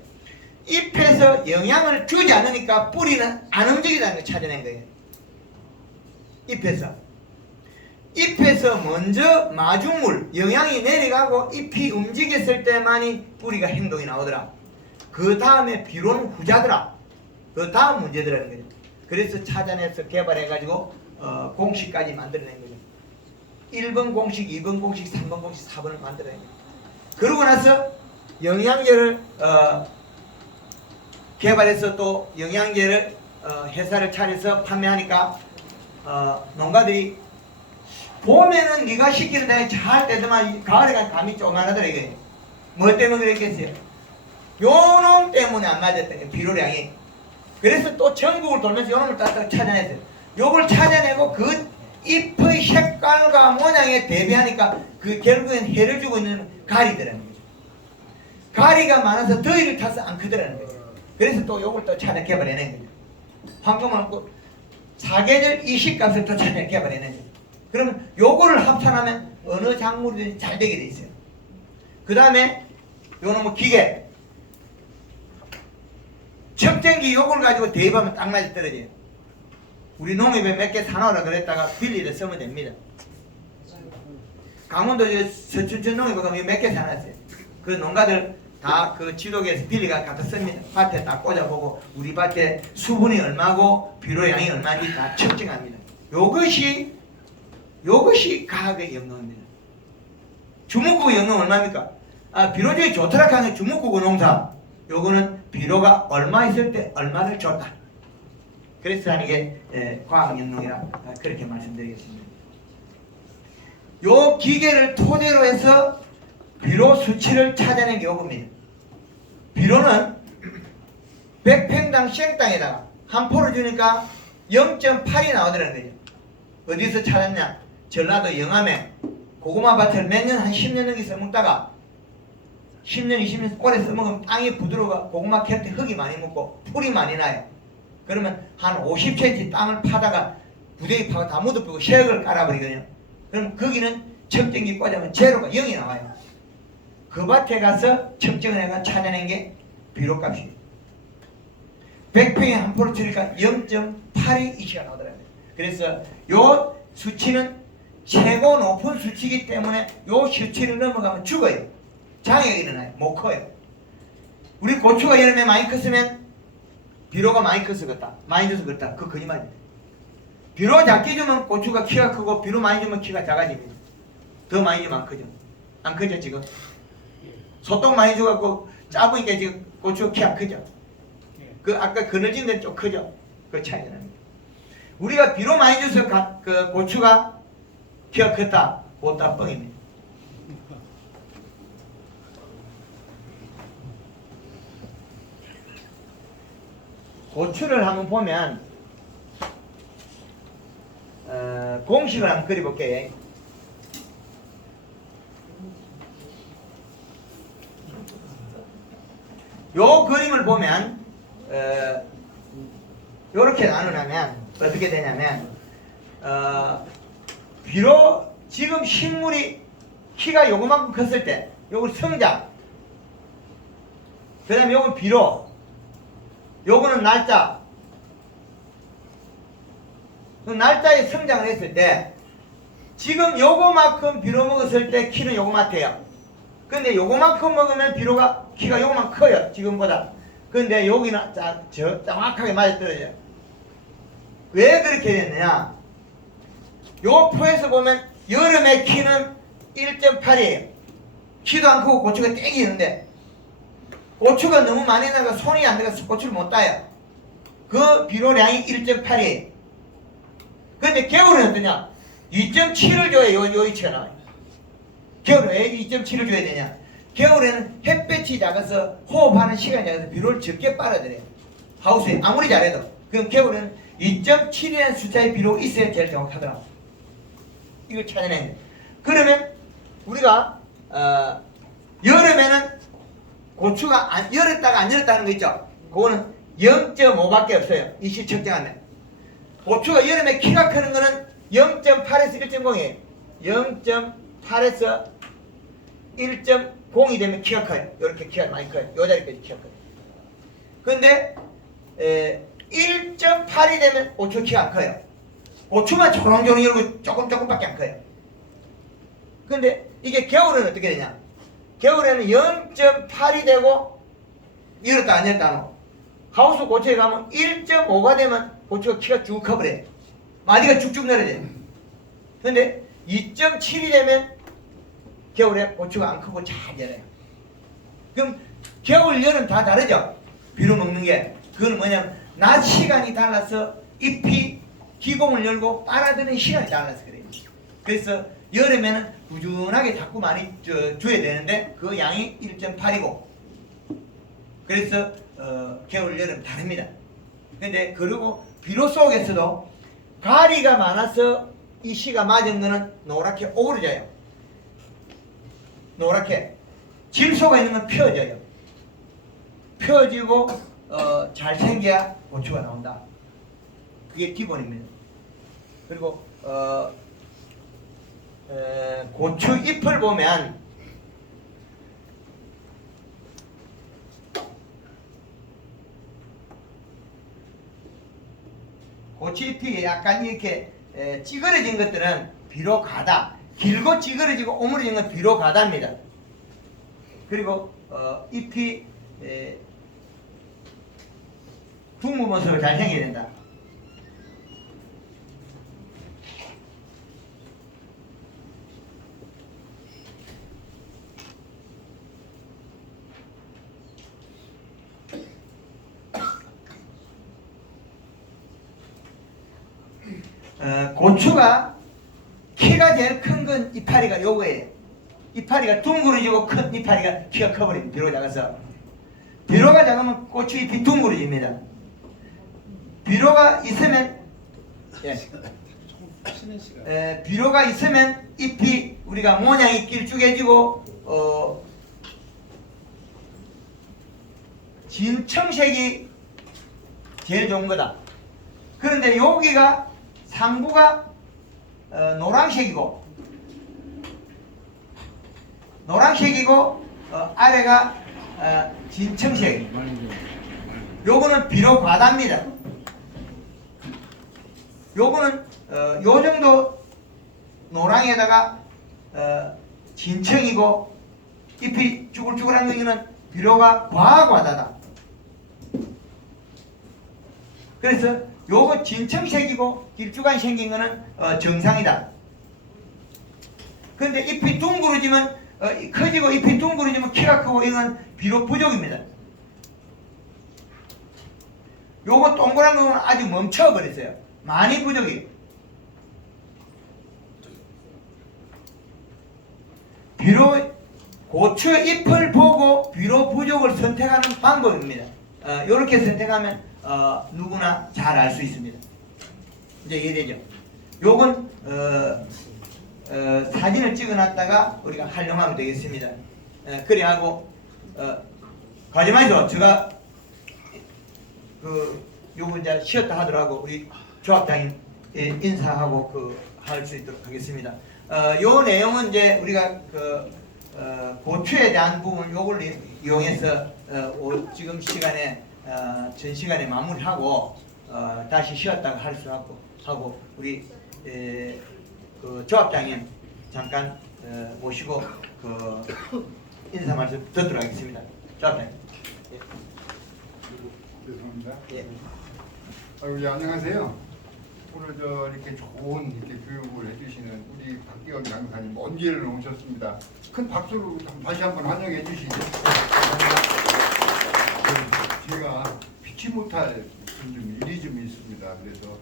잎에서 영양을 주지 않으니까 뿌리는 안 움직이다는 걸 찾아낸 거예요. 잎에서 먼저 마중물, 영양이 내려가고 잎이 움직였을 때만이 뿌리가 행동이 나오더라. 그 다음에 비료는 후자더라. 그 다음 문제더라는 거죠. 그래서 찾아내서 개발해가지고 공식까지 만들어낸 거죠. 1번 공식, 2번 공식, 3번 공식, 4번을 만들어낸 거죠. 그러고 나서 영양제를 개발해서 또 영양제를 회사를 차려서 판매하니까 농가들이 봄에는 네가 시키는 대로 잘 떼더만 가을에 가면 감이 쪼만하더라 이게. 뭐 때문에 그랬겠어요? 요놈 때문에 안 맞았던 거예요. 비료량이. 그래서 또 전국을 돌면서 요놈을 딱 찾아냈어요. 요걸 찾아내고 그 잎의 색깔과 모양에 대비하니까 그 결국엔 해를 주고 있는 가리더라는 거죠. 가리가 많아서 더위를 타서 안 크더라는 거죠. 그래서 또 요걸 또 찾아 개발해낸 거죠. 황금을 넣고 사계절 이식값을 또 찾아 개발해낸 거죠. 그러면 요거를 합산하면 어느 작물이든 잘 되게 돼 있어요. 그 다음에 요놈의 뭐 기계 척전기 요걸 가지고 대입하면 딱 맞아 떨어져요. 우리 농협에 몇 개 사놓으라 그랬다가 빌리를 쓰면 됩니다. 강원도 서춘천 농협에 가면 몇 개 사놨어요. 그 농가들 다 그 지도계에서 빌리가 갖다 씁니다. 밭에 딱 꽂아보고 우리 밭에 수분이 얼마고 비료량이 얼마인지 다 측정합니다. 요것이 과학의 영농입니다. 주먹구 영농 얼마입니까? 비료적이 좋더라 하는 주목구구 농사, 요거는 비료가 얼마 있을 때 얼마를 줬다. 그래서 하는 게 과학연농이라 그렇게 말씀드리겠습니다. 요 기계를 토대로 해서 비료 수치를 찾아낸 게 요겁니다. 비료는 100평당 시행땅에다가 한 포를 주니까 0.8이 나오더라는 거죠. 어디서 찾았냐? 전라도 영암에 고구마 밭을 몇 년, 한 10년 넘게 써먹다가 10년, 20년 오래 써먹으면 땅이 부드러워 고구마 캘 때 흙이 많이 묻고 풀이 많이 나요. 그러면 한 50cm 땅을 파다가 부대기 파고 다 묻어버리고 쇠약을 깔아버리거든요. 그럼 거기는 측정기 꽂으면 제로가 0이 나와요. 그 밭에 가서 측정을 해가 찾아낸 게 비료값이에요. 100평에 한 포를 치니까 0.82 이시가 나오더라고요. 그래서 요 수치는 최고 높은 수치이기 때문에 요 수치를 넘어가면 죽어요. 장애가 일어나요. 못 커요. 우리 고추가 여름에 많이 컸으면 비료가 많이 커서 그렇다. 많이 줘서 그렇다. 그거 거짓말입니다. 비료 작게 주면 고추가 키가 크고 비료 많이 주면 키가 작아집니다. 더 많이 주면 안 크죠. 안 크죠 지금? 소똥 많이 줘갖고 작으니까 지금 고추가 키가 크죠. 그 아까 그늘진 데는 좀 크죠. 그 차이가 납니다. 우리가 비료 많이 줘서 그 고추가 키가 컸다. 그것도 뻥입니다. 고추를 한번 보면 공식을 한번 그려볼게요. 요 그림을 보면 요렇게 나누면 어떻게 되냐면 비로 지금 식물이 키가 요거만큼 컸을 때 요걸 성장, 그 다음에 요건 비로, 요거는 날짜. 그 날짜에 성장을 했을 때 지금 요거만큼 비료 먹었을 때 키는 요거만해요. 근데 요거만큼 먹으면 비료가 키가 요거만 커요. 지금보다. 근데 여기는 정확하게 맞아떨어져요. 왜 그렇게 됐느냐? 요 표에서 보면 여름에 키는 1.8이에요. 키도 안 크고 고추가 땡기는데 고추가 너무 많이 나가 손이 안 들어가서 고추를 못 따요. 그 비료량이 1.8이에요. 근데 겨울은 어떠냐? 2.7을 줘야 요 있잖아. 겨울에 왜 2.7을 줘야 되냐? 겨울에는 햇볕이 작아서 호흡하는 시간이 작아서 비료를 적게 빨아들여요. 하우스에 아무리 잘해도. 그럼 겨울에는 2.7이라는 숫자의 비료가 있어야 제일 정확하더라고. 이걸 찾아내야 돼. 그러면 우리가 여름에는 고추가 열었다가 안 열었다는 거 있죠? 그거는 0.5밖에 없어요. 이시 측정하면. 고추가 여름에 키가 크는 거는 0.8에서 1.0이에요. 0.8에서 1.0이 되면 키가 커요. 이렇게 키가 많이 커요. 요 자리까지 키가 커요. 근데 1.8이 되면 고추 키가 안 커요. 고추만 조롱조롱 열고 조금밖에 안 커요. 근데 이게 겨울에는 어떻게 되냐? 겨울에는 0.8이 되고 열었다 안 열었다 하노. 하우스 고추에 가면 1.5가 되면 고추가 키가 쭉 커버려요. 마디가 쭉쭉 내려져요. 근데 2.7이 되면 겨울에 고추가 안 크고 잘 열어요. 그럼 겨울 여름 다 다르죠? 비료 먹는 게. 그건 뭐냐면 낮 시간이 달라서 잎이 기공을 열고 빨아들이는 시간이 달라서 그래요. 그래서 여름에는 꾸준하게 자꾸 많이 줘야 되는데 그 양이 1.8이고 그래서 겨울 여름 다릅니다. 근데 그리고 비료 속에서도 가리가 많아서 이 씨가 맞은 거는 노랗게 오그러져요. 노랗게 질소가 있는 건 펴져요. 펴지고 잘생겨야 고추가 나온다. 그게 기본입니다. 그리고 고추 잎을 보면 고추 잎이 약간 이렇게 찌그러진 것들은 비료 가다. 길고 찌그러지고 오므려진 건 비료 가다입니다. 그리고 잎이 둥근 모습을 잘 생겨야 된다. 고추가 키가 제일 큰 건 이파리가 요거예요. 이파리가 둥그러지고 큰 이파리가 키가 커버립니다. 비료가 작아서. 비료가 작으면 고추 잎이 둥그러집니다. 비료가 있으면 비료가 있으면 잎이 우리가 모양이 길쭉해지고 진청색이 제일 좋은 거다. 그런데 여기가 상부가 노란색이고 아래가 진청색. 요거는 비료 과다입니다. 요거는 요 정도 노랑에다가 진청이고 잎이 쭈글쭈글한 거는 비료가 과하다. 그래서 요거 진청색이고 길쭉하게 생긴 거는 정상이다. 그런데 잎이 둥그러지면 커지고 잎이 둥그러지면 키가 크고 이건 비료 부족입니다. 요거 동그란 거는 아주 멈춰버렸어요. 많이 부족이에요. 비료 고추 잎을 보고 비료 부족을 선택하는 방법입니다. 이렇게 선택하면 누구나 잘 알 수 있습니다. 이제 이해되죠? 요건 사진을 찍어놨다가 우리가 활용하면 되겠습니다. 그래 하고 가지 마이소. 제가 요거 이제 쉬었다 하더라고 우리 조합장님 인사하고 할 수 있도록 하겠습니다. 요 내용은 이제 우리가 고추에 대한 부분 요걸 이용해서 지금 시간에 전 시간에 마무리하고 다시 쉬었다가 할 수 하고 우리 조합장님 잠깐 모시고 인사 말씀 듣도록 하겠습니다. 조합장님. 죄송합니다. 예. 예, 안녕하세요. 오늘 이렇게 좋은 이렇게 교육을 해주시는 우리 박기영 강사님 먼 길을 오셨습니다. 큰 박수로 다시 한번 환영해 주시죠. 제가 피치 못할 일이 좀 있습니다. 그래서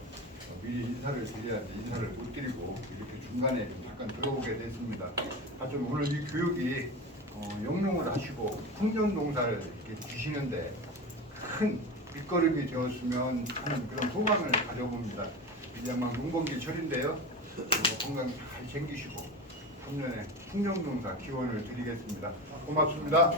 미리 인사를 드려야지 인사를 못 드리고 이렇게 중간에 좀 잠깐 들어오게 됐습니다. 하여튼 오늘 이 교육이 영농을 하시고 풍년농사를 이렇게 주시는데 큰 밑거름이 되었으면 하는 그런 소망을 가져봅니다. 이제 막 농번기철인데요. 건강 잘 챙기시고 3년에 풍년농사 기원을 드리겠습니다. 고맙습니다.